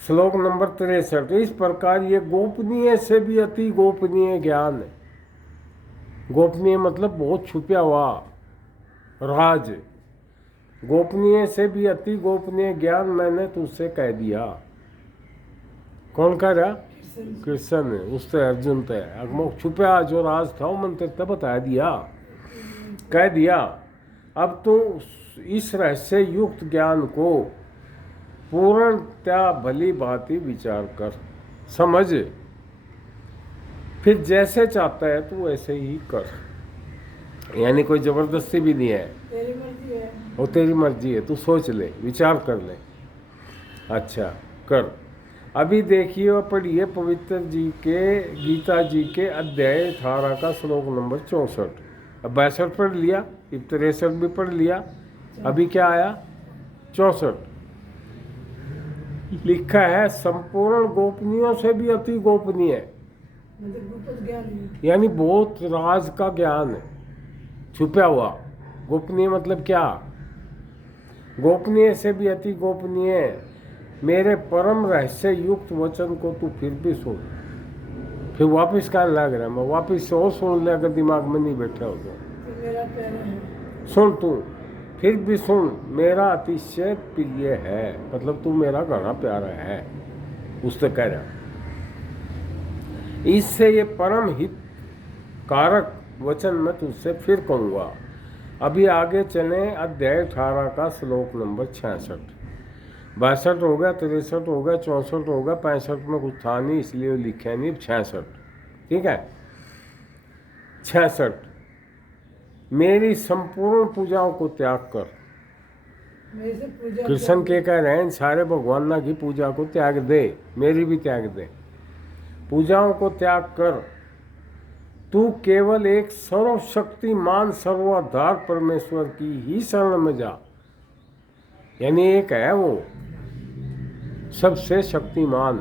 श्लोक नंबर 63, इस प्रकार ये गोपनीय से भी अति गोपनीय ज्ञान है। गोपनीय मतलब बहुत छुपा हुआ राज, गोपनीय से भी अति गोपनीय ज्ञान मैंने तुझसे कह दिया। कौन कह रहा? कृष्ण ने, उससे अर्जुन तय अगमो छुपा जो राज था वो मंत्र तब बता दिया, कह दिया। अब तू इस रहस्य युक्त ज्ञान को पूर्णतया भली भांति विचार कर, समझ, फिर जैसे चाहता है तू वैसे ही कर। यानी कोई जबरदस्ती भी नहीं है, तेरी मर्जी है, वो तेरी मर्जी है, तू सोच ले, विचार कर ले। अच्छा कर। अभी देखिए और पढ़िए पवित्र जी के गीता जी के अध्याय 18 का श्लोक नंबर 64। अब 62 पढ़ लिया, 63 भी पढ़ लिया, अभी क्या आया? 64। लिखा है संपूर्ण गोपनीयों से भी अति गोपनीय, मतलब गुप्त ज्ञान है। यानी बहुत राज का ज्ञान है छुपा हुआ। गोपनीय मतलब क्या? गोपनीय से भी अति गोपनीय मेरे परम रहस्य युक्त वचन को तू फिर भी सुन। फिर वापस कहने लग रहा है, मैं वापस से और सुन ले अगर दिमाग में नहीं बैठा हो तो। तो मेरा प्यारा है, सुन तू, फिर भी सुन, मेरा अतिशय प्रिय है, मतलब तू मेरा घना प्यारा है, उससे कह रहा। इससे ये परम हित कारक वचन मैं तुझसे फिर कहूँगा। अभी आगे चले अध्याय 18 का श्लोक नंबर 66। 62 हो गया, 63 हो गया, 64 हो गया, 65 में कुछ था नहीं इसलिए लिखा नहीं, 66। ठीक है, 66। मेरी संपूर्ण पूजाओं को त्याग कर। मेरे से पूजा कृष्ण के कह रहे हैं सारे भगवान की पूजा को त्याग दे, मेरी भी त्याग दे, पूजाओं को त्याग कर। तू केवल एक सर्वशक्तिमान सर्वाधार परमेश्वर की ही शरण में जा। यानी एक है वो सबसे शक्तिमान,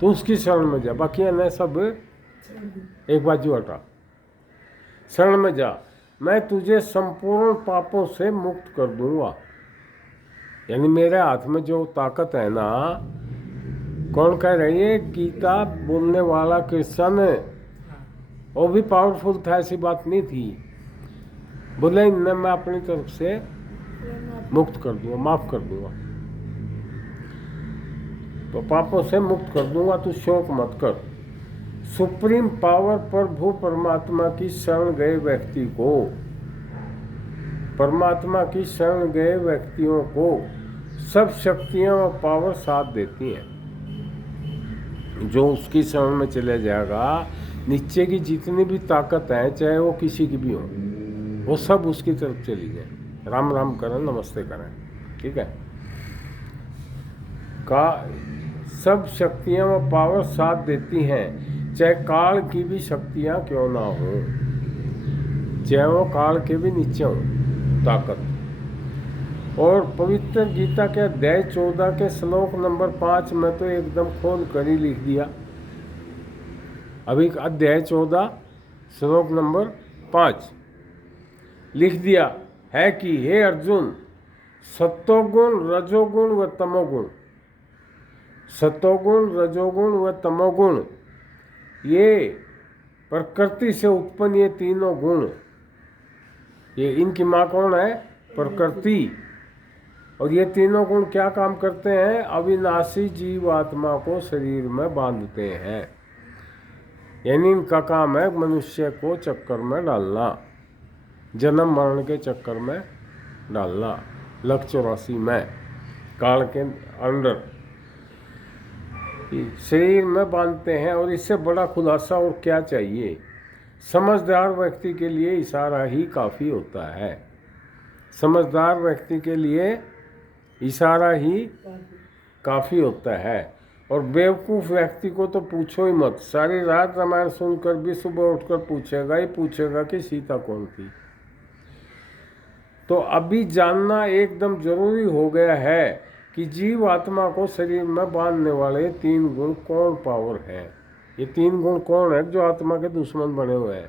तू उसकी शरण में जा, बाकी अन्य सब एक बाजू हटा। शरण में जा, मैं तुझे संपूर्ण पापों से मुक्त कर दूंगा। यानी मेरे हाथ में जो ताकत है ना, कौन कह रही है? गीता बोलने वाला कृष्ण, वो भी पावरफुल था, ऐसी बात नहीं थी। बोले इन्हें मैं अपनी तरफ से मुक्त कर दूंगा, माफ कर दूंगा, तो पापों से मुक्त कर दूंगा, तू शोक मत कर। सुप्रीम पावर प्रभु परमात्मा की शरण गए व्यक्ति को, परमात्मा की शरण गए व्यक्तियों को सब शक्तियां और पावर साथ देती हैं। जो उसकी शरण में चले जाएगा, नीचे की जितनी भी ताकत है, चाहे वो किसी की भी हो, वो सब उसकी तरफ चली जाए। राम राम करें, नमस्ते करें। ठीक है, का सब शक्तियां व पावर साथ देती हैं, चाहे काल की भी शक्तियां क्यों ना हो, चाहे वो काल के भी नीचे हो ताकत। और पवित्र गीता के अध्याय 14 के श्लोक नंबर 5 में तो एकदम खोल कर ही लिख दिया। अभी अध्याय 14 श्लोक नंबर 5 लिख दिया है कि हे अर्जुन, सत्वगुण रजोगुण व तमोगुण, सत्वगुण रजोगुण व तमोगुण, ये प्रकृति से उत्पन्न ये तीनों गुण, ये इनकी माँ कौन है? प्रकृति। और ये तीनों गुण क्या काम करते हैं? अविनाशी जीवात्मा को शरीर में बांधते हैं। यानी इनका काम है मनुष्य को चक्कर में डालना, जन्म मरण के चक्कर में डालना, लक 84 में काल के अंडर शरीर में बांधते हैं। और इससे बड़ा खुलासा और क्या चाहिए? समझदार व्यक्ति के लिए इशारा ही काफ़ी होता है। समझदार व्यक्ति के लिए इशारा ही काफ़ी होता है। और बेवकूफ़ व्यक्ति को तो पूछो ही मत, सारी रात रामायण सुनकर भी सुबह उठकर पूछेगा ही पूछेगा कि सीता कौन थी। तो अभी जानना एकदम जरूरी हो गया है कि जीव आत्मा को शरीर में बांधने वाले 3 गुण कौन पावर है। ये 3 गुण कौन है जो आत्मा के दुश्मन बने हुए हैं,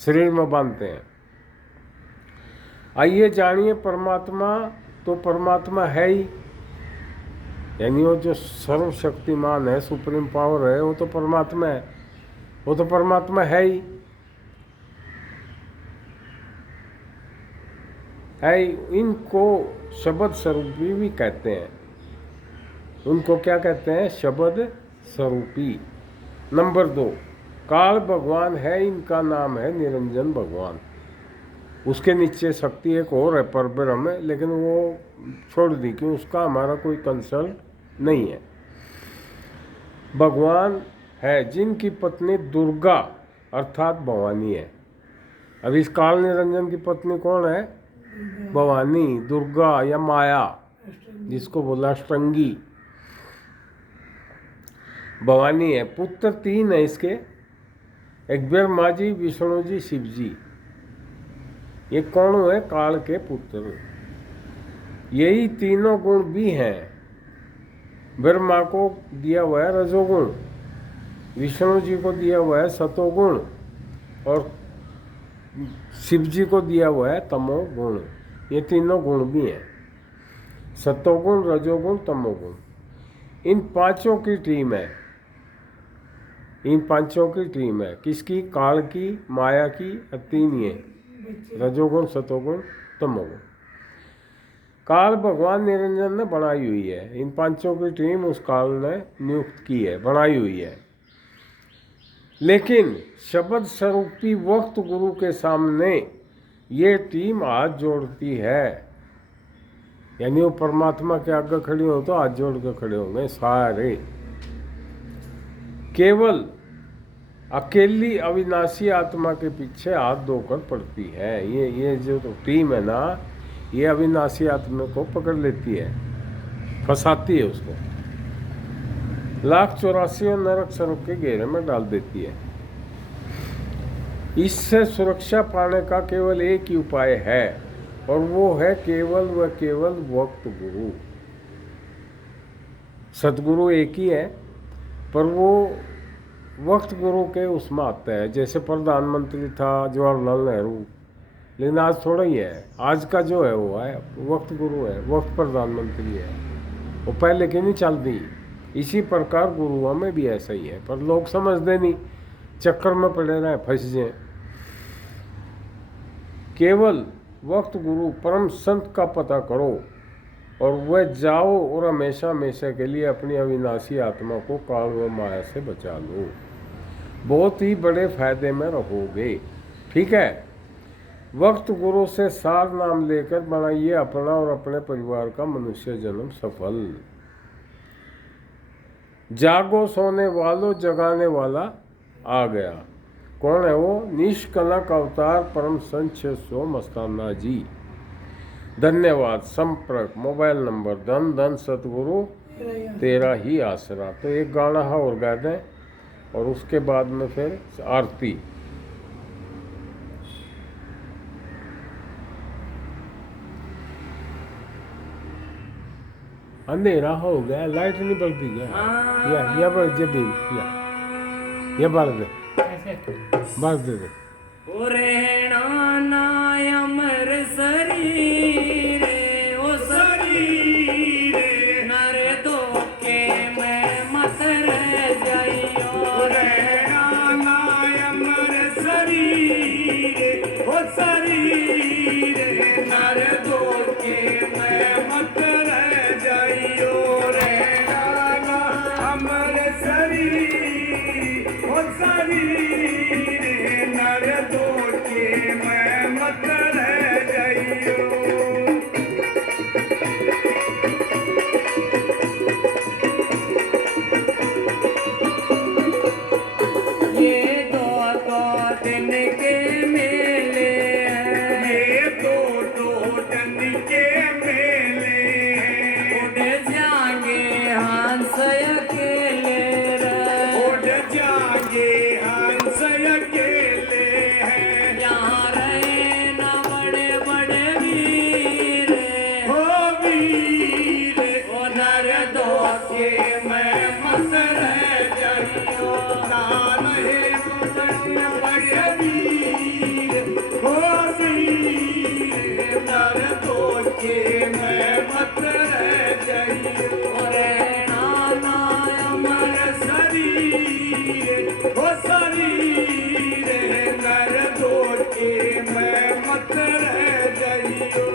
शरीर में बांधते हैं? आइए जानिए। परमात्मा तो परमात्मा है ही, यानी वो जो सर्वशक्तिमान है, सुप्रीम पावर है, वो तो परमात्मा है। वो तो परमात्मा है ही, है। इनको शब्द स्वरूपी भी कहते हैं। उनको क्या कहते हैं? शब्द स्वरूपी। नंबर 2, काल भगवान है, इनका नाम है निरंजन भगवान। उसके नीचे शक्ति एक और है परब्रह्म है, लेकिन वो छोड़ दी कि उसका हमारा कोई कंसल्ट नहीं है। भगवान है जिनकी पत्नी दुर्गा अर्थात भवानी है। अब इस काल निरंजन की पत्नी कौन है? भवानी, दुर्गा या माया, जिसको बोला अष्टंगी, भवानी है। पुत्र 3 है इसके, एक ब्रह्मा जी, विष्णु जी, शिव जी। ये कौन है? काल के पुत्र। यही तीनों गुण भी हैं। ब्रह्मा को दिया हुआ है रजोगुण, विष्णु जी को दिया हुआ है सतोगुण, और शिव जी को दिया हुआ है तमोगुण। ये तीनों गुण भी हैं, सतोगुण, रजोगुण, तमोगुण। इन पांचों की टीम है। इन पांचों की टीम है। किसकी? काल की, माया की, और 3 ये रजोगुण, सतोगुण, तमोगुण। काल भगवान निरंजन ने बनाई हुई है। इन पांचों की टीम उस काल ने नियुक्त की है, बनाई हुई है। लेकिन शब्द स्वरूपी वक्त गुरु के सामने ये टीम हाथ जोड़ती है। यानी वो परमात्मा के आगे खड़ी हो तो हाथ जोड़ के खड़े होंगे सारे। केवल अकेली अविनाशी आत्मा के पीछे हाथ धोकर पड़ती है। ये जो टीम है ना, ये अविनाशी आत्मा को पकड़ लेती है, फंसाती है उसको, 1,84,000 नरक सर्प के घेरे में डाल देती है। इससे सुरक्षा पाने का केवल एक ही उपाय है, और वो है केवल व केवल वक्त गुरु। सतगुरु एक ही है, पर वो वक्त गुरु के उसमें आता है। जैसे प्रधानमंत्री था जवाहरलाल नेहरू, लेकिन आज थोड़ा ही है। आज का जो है वो है वक्त गुरु है, वक्त प्रधानमंत्री है। वो पहले की नहीं चलती। इसी प्रकार गुरुओं में भी ऐसा ही है, पर लोग समझते नहीं, चक्कर में पड़े रहे, फंस जाए। केवल वक्त गुरु परम संत का पता करो और वह जाओ और हमेशा हमेशा के लिए अपनी अविनाशी आत्मा को काल व माया से बचा लो। बहुत ही बड़े फायदे में रहोगे। ठीक है। वक्त गुरु से सार नाम लेकर बनाइए अपना और अपने परिवार का मनुष्य जन्म सफल। जागो सोने वालों, जगाने वाला आ गया। कौन है वो? निष्कलंक अवतार परम संत 600 मस्ताना जी। धन्यवाद। संपर्क मोबाइल नंबर धन धन सतगुरु तेरा ही आसरा। तो एक गाना है और गा दें, और उसके बाद में फिर आरती। अंधेरा हो गया, लाइट नहीं बढ़ती क्या? या बढ़ जब या बढ़ दे, बढ़ दे। अमर शरीर ओ शरीर नर धोखे में मत रह जाइयो रे अमर शरीर ओ शरीर नर धोखे में मत मत रह जाइयो।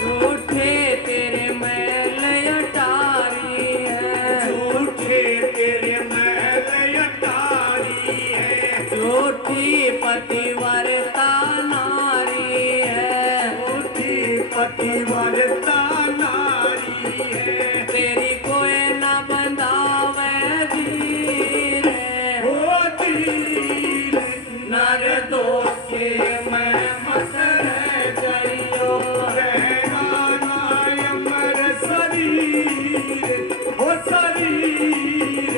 झूठे तेरे मैल अटारी है, झूठे तेरे मैल अटारी है, झूठी पतिव्रता नारी है, झूठी पतिव्रता नारी है। तेरी कोई न बंधावे धीरे, ओ धीरे नर दोष के मैं मत रह जाइयो। रहना ना अमर शरीर, ओ शरीर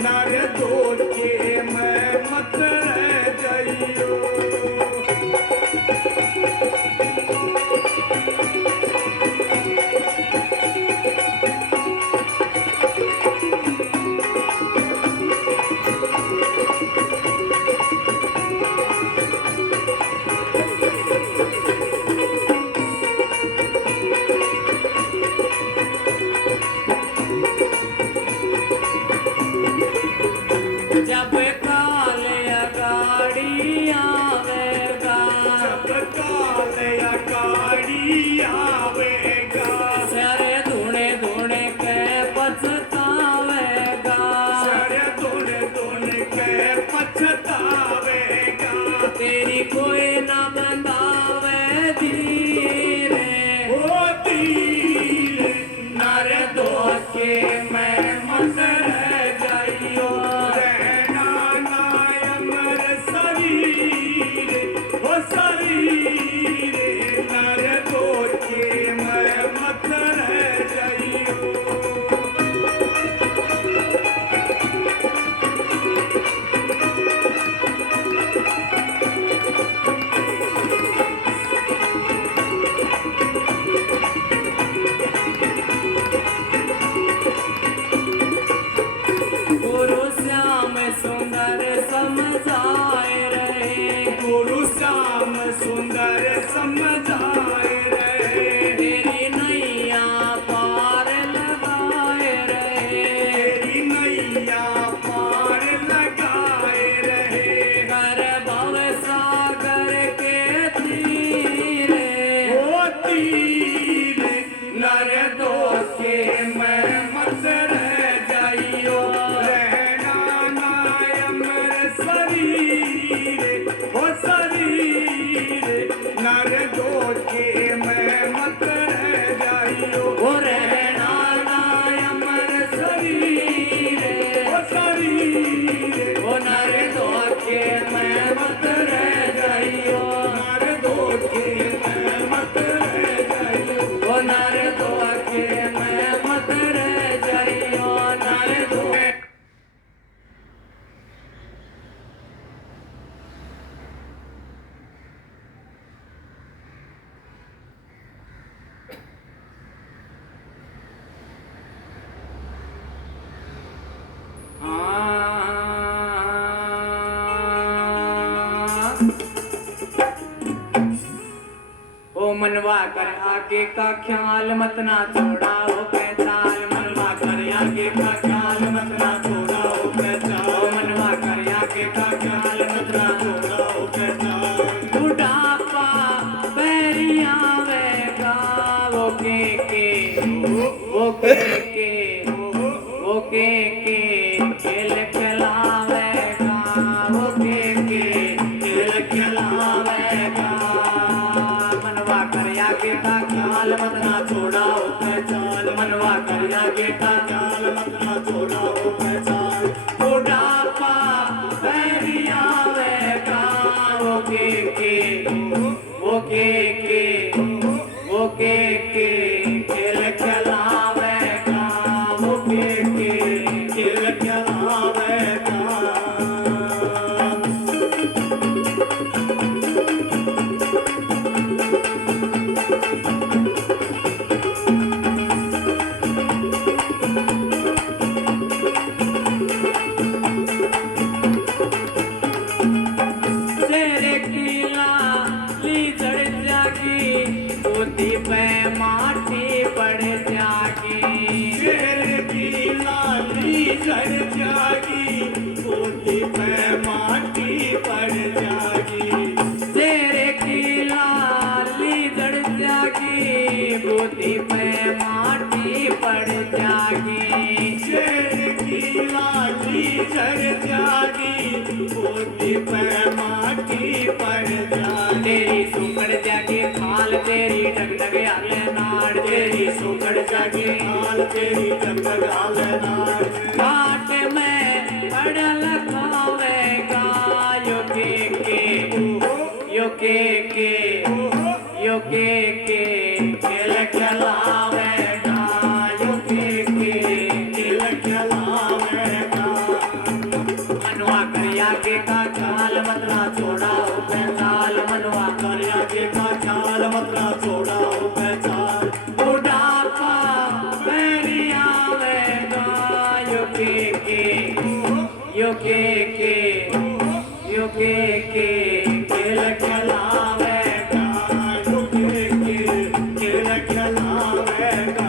नर दोष के मैं मत रह जाइयो। जब काल अगाड़ी आवेगा, जब काल अगाड़ी आवेगा, सरे धुणे धुणे के पछतावेगा, सर धुन धुन के पछतावेगा। तेरी कोई न बंधावे धीरे, ओ धीरे नर दोष के मैं मत रह जाइयो। रहना ना अमर शरीर, ओ शरीर नर दोष के मैं मत रह जाइयो। गुरु श्याम सुंदर समझाए रहे, गुरु श्याम सुंदर समझाए रहे, तेरी नैया पार लगाए रहे, तेरी नैया पार लगाए रहे। कर भव सागर के तीरे, ओ तीरे नर दोष के मैं मत रह जाइयो। रहना ना अमर शरीर, ओ शरीर नर दोष के मैं मत रह जाइयो। वो रहना ना अमर शरीर, ओ शरीर वो नर दोष के मैं मत रह जाइयो। नर दोष के मैं मत रह जाइयो। वो नर दोष के मैं मत रह जाइयो। नर दोष ओ मनवा कर आगे का ख्याल मत ना छोड़ा हो पैताल, मनवा कर आगे का ख्याल मत ना छोड़ा हो पैताल, ओ मनवा कर आगे का ख्याल मत ना छोड़ा हो पैताल। बुढ़ापा बैरिया वेगा, वो के वो के वो के खेल खिलावेगा, वो के खेल खिलावेगा। मनवा कर आगे का ख्याल मत ना छोड़ा हो पैताल, मनवा कर आगे का ख्याल मत ना पे माटी पड़ जाए तेरी सुकड़ जाके खाल तेरी डगडग आले नाड़ तेरी सुकड़ जाके हाल तेरी जंगल हाल नार घाट में पड़ल खावेगा यो के खेल खिलावेगा यो के दिल खिलावेगा मनवा करिया के का चाल मतला छोड़ा हो पैसाल मनवा करिया के का चाल मतरा छोड़ा हो पहचान बुढ़ापा मेरी आवेगा यो के खेल खिलावेगा रुके के खेल खिलावेगा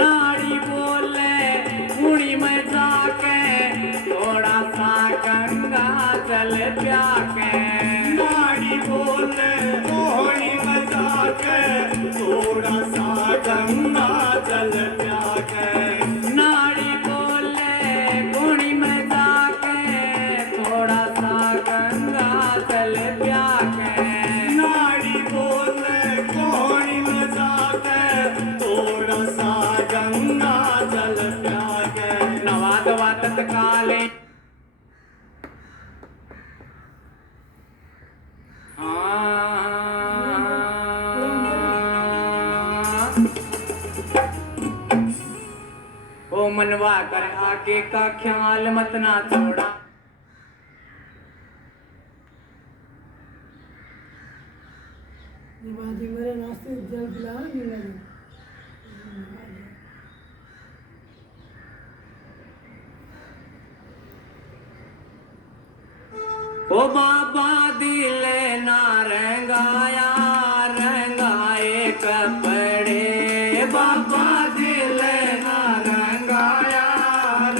नाड़ी बोले कुड़ी में जाके थोड़ा सा गंगा जल प्याके नाड़ी बोले मोहनी बजा के थोड़ा सा गंगा जल प्याके नाड़ी बोले कुड़ी में जाके थोड़ा सा गंगा जल प्याके नाड़ी बोले मोहनी बजा के थोड़ा सा गंगा जल प्याके नवाद वातत काले ओ मनवा कर आगे का ख्याल मत ना छोड़ा निवाजी मेरे नाश्ते जल पिला नहीं लगे ओ बाबा दिल ना रंगाया रंगाए कपड़े बाबा दिल ना रंगाया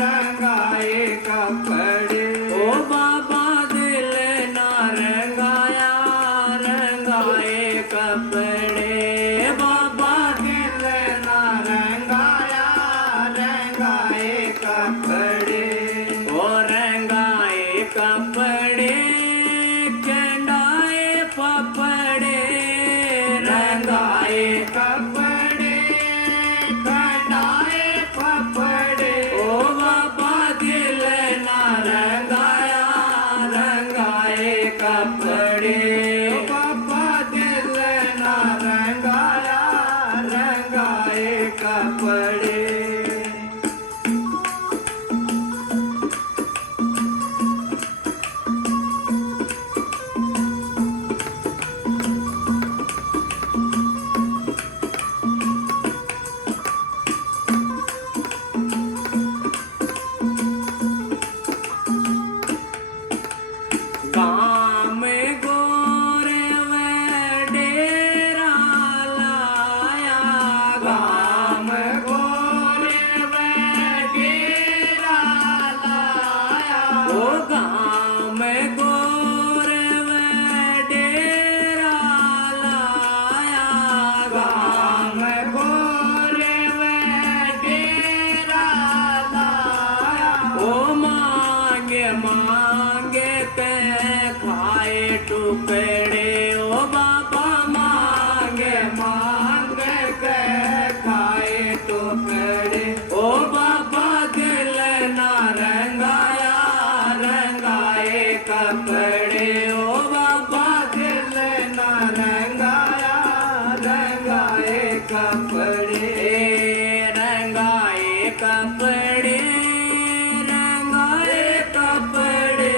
रंगाए कपड़े ओ बाबा दिल ना रंगाया रंगाए कपड़े बाबा दिल ना रंगाया रंगाए कपड़े ओ रंगाए कपड़े कंडाए पपड़े रंगाए कपड़े कंडाए पपड़े ओ बाबा दिल ना रंगाया रंगाए कपड़े बाबा दिल ना रंगाया रंगाए कपड़े काम गोरे वे डेरा लाया काम गोरे वे डेरा लाया ओ काम गोरे वे डेरा लाया काम गोरे वे डेरा लाया ओ मांगे मांगे के खाए टुकड़े ओ बाबा मांगे मांगे के खाए टुकड़े ओ बाबा दिल ना रंगाया रंगाए कपड़े ओ बाबा दिल ना रंगाया रंगाए कपड़े रंगाए कपड़े रंगाए कपड़े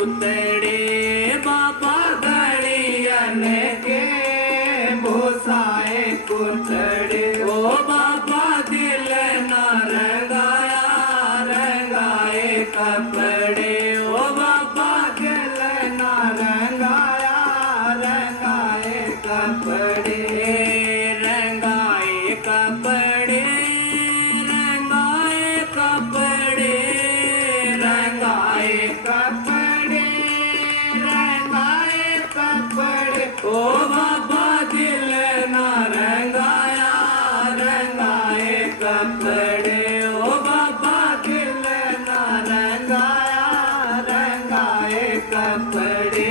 उतड़े बाबा गड़ियन के भूसाए कुतड़े ओ बाबा दिल न रंगाया रंगाए कपड़े ओ बाबा दिल न रंगाया रंगाए कपड़े रंगाए कपड़े रंगाए कपड़े रंगाए कपड़े रंगाए कपड़े ओ बाबा दिल ना रंगाया रंगाए कपड़े ओ बाबा दिल ना रंगाया रंगाए कपड़े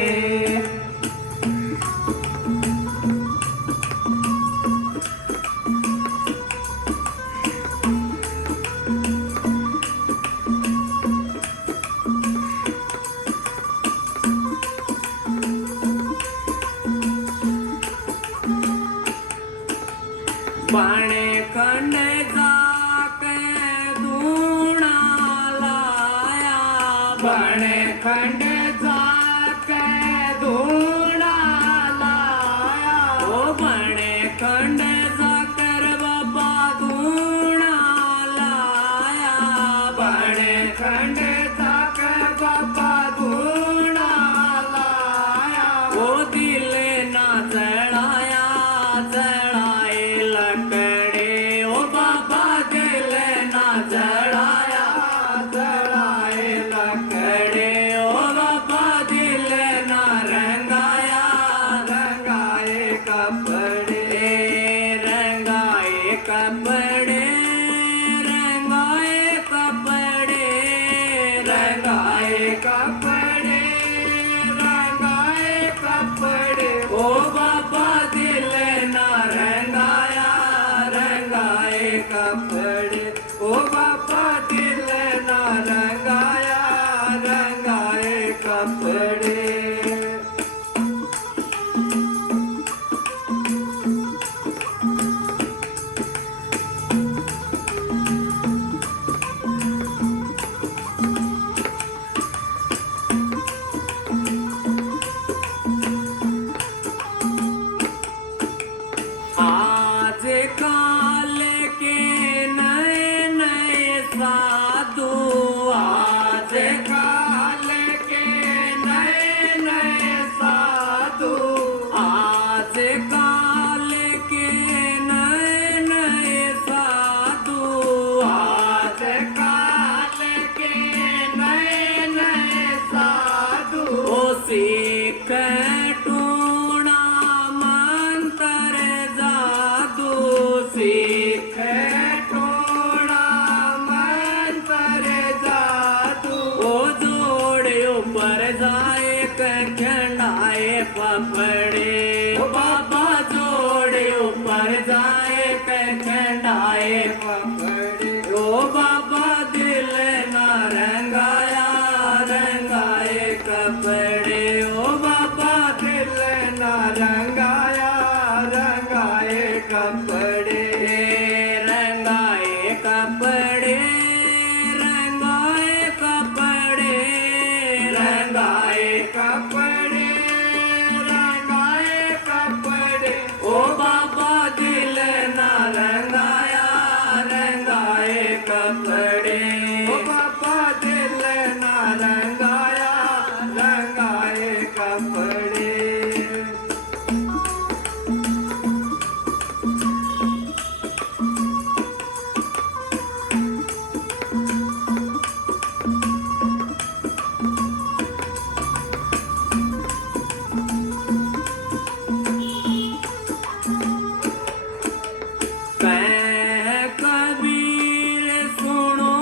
बाणे खंड जाके धूणा लाया बाणे खंड जाके धूणा लाया ओ बाणे खंड जाकर बाबा धूणा लाया बाणे खंड जाकर बाबा धूणा लाया ओ दिल ना जड़ाया जड़ाए लकड़े ओ बाबा दिल ना जड़ाया जड़ाए लकड़े ओ बाबा दिल ना रंगाया रंगाए कपड़े रंगाए कपड़े रंगाए कपड़े रंगाए कपड़े रंगाए कपड़े ओ बाबा दिल ना रंगाया रंगाए कपड़े ओ बाबा दिल ना रंगाया रंगाए कपड़े आज काल के नए नए साधु आज काल के नए नए साधु आज काल के नए नए साधु आज काल के नए नए साधु ओ सीख टूणा मंत्र जादू सीख टोड़ा मंत्र जादू ओ जोड़े ऊपर जाए खंडाए पपड़े ओ बाबा जोड़े ऊपर जाए खंडाए पपड़े ओ बाबा दिल ना रंगाया रंगाए कपड़े ओ बाबा दिल ना रंगाया रंगाए कपड़े रंगाए कपड़े रंगाए कपड़े रंगाए कपड़े रंगाए कपड़े ओ बाबा दिल ना रंगाया रंगाए कपड़े ओ बाबा दिल ना रंगाया रंगाए कपड़े कबीर सुनो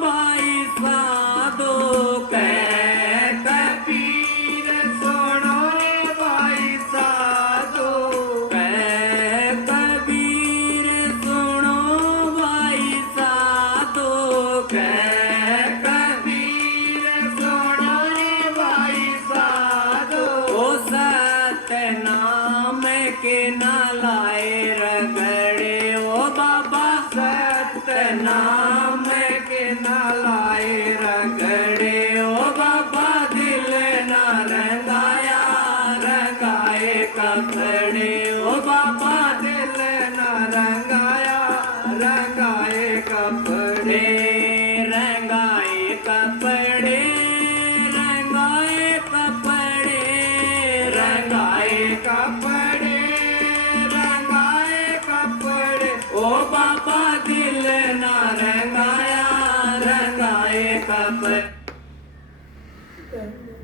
भाई साधो कबीर सुनो भाई साधो कबीर सुनो भाई साधो कबीर सुनो भाई साधो ओ सत्य नाम के ना लाए रगड़े ओ बाबा सत्य नाम के ना लाए रगड़े ओ बाबा दिल कपड़े ओ बाबा दिल न रंगाया रंगाए कपड़े रंगाए कपड़े रंगाए कपड़े रंगाए कपड़े रंगाए कपड़े ओ बाबा दिल न रंगाया रंगाए कपड़े।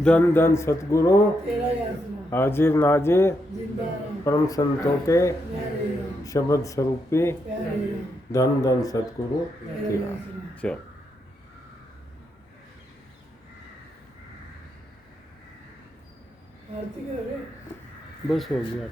धन धन सतगुरु तेरा यासना हाजिर नाजिर जिंदा रहो परम संतों के प्यारे राम शब्द स्वरूपी प्यारे राम धन धन सतगुरु तेरा। चल आरती करोगे बस हो गया।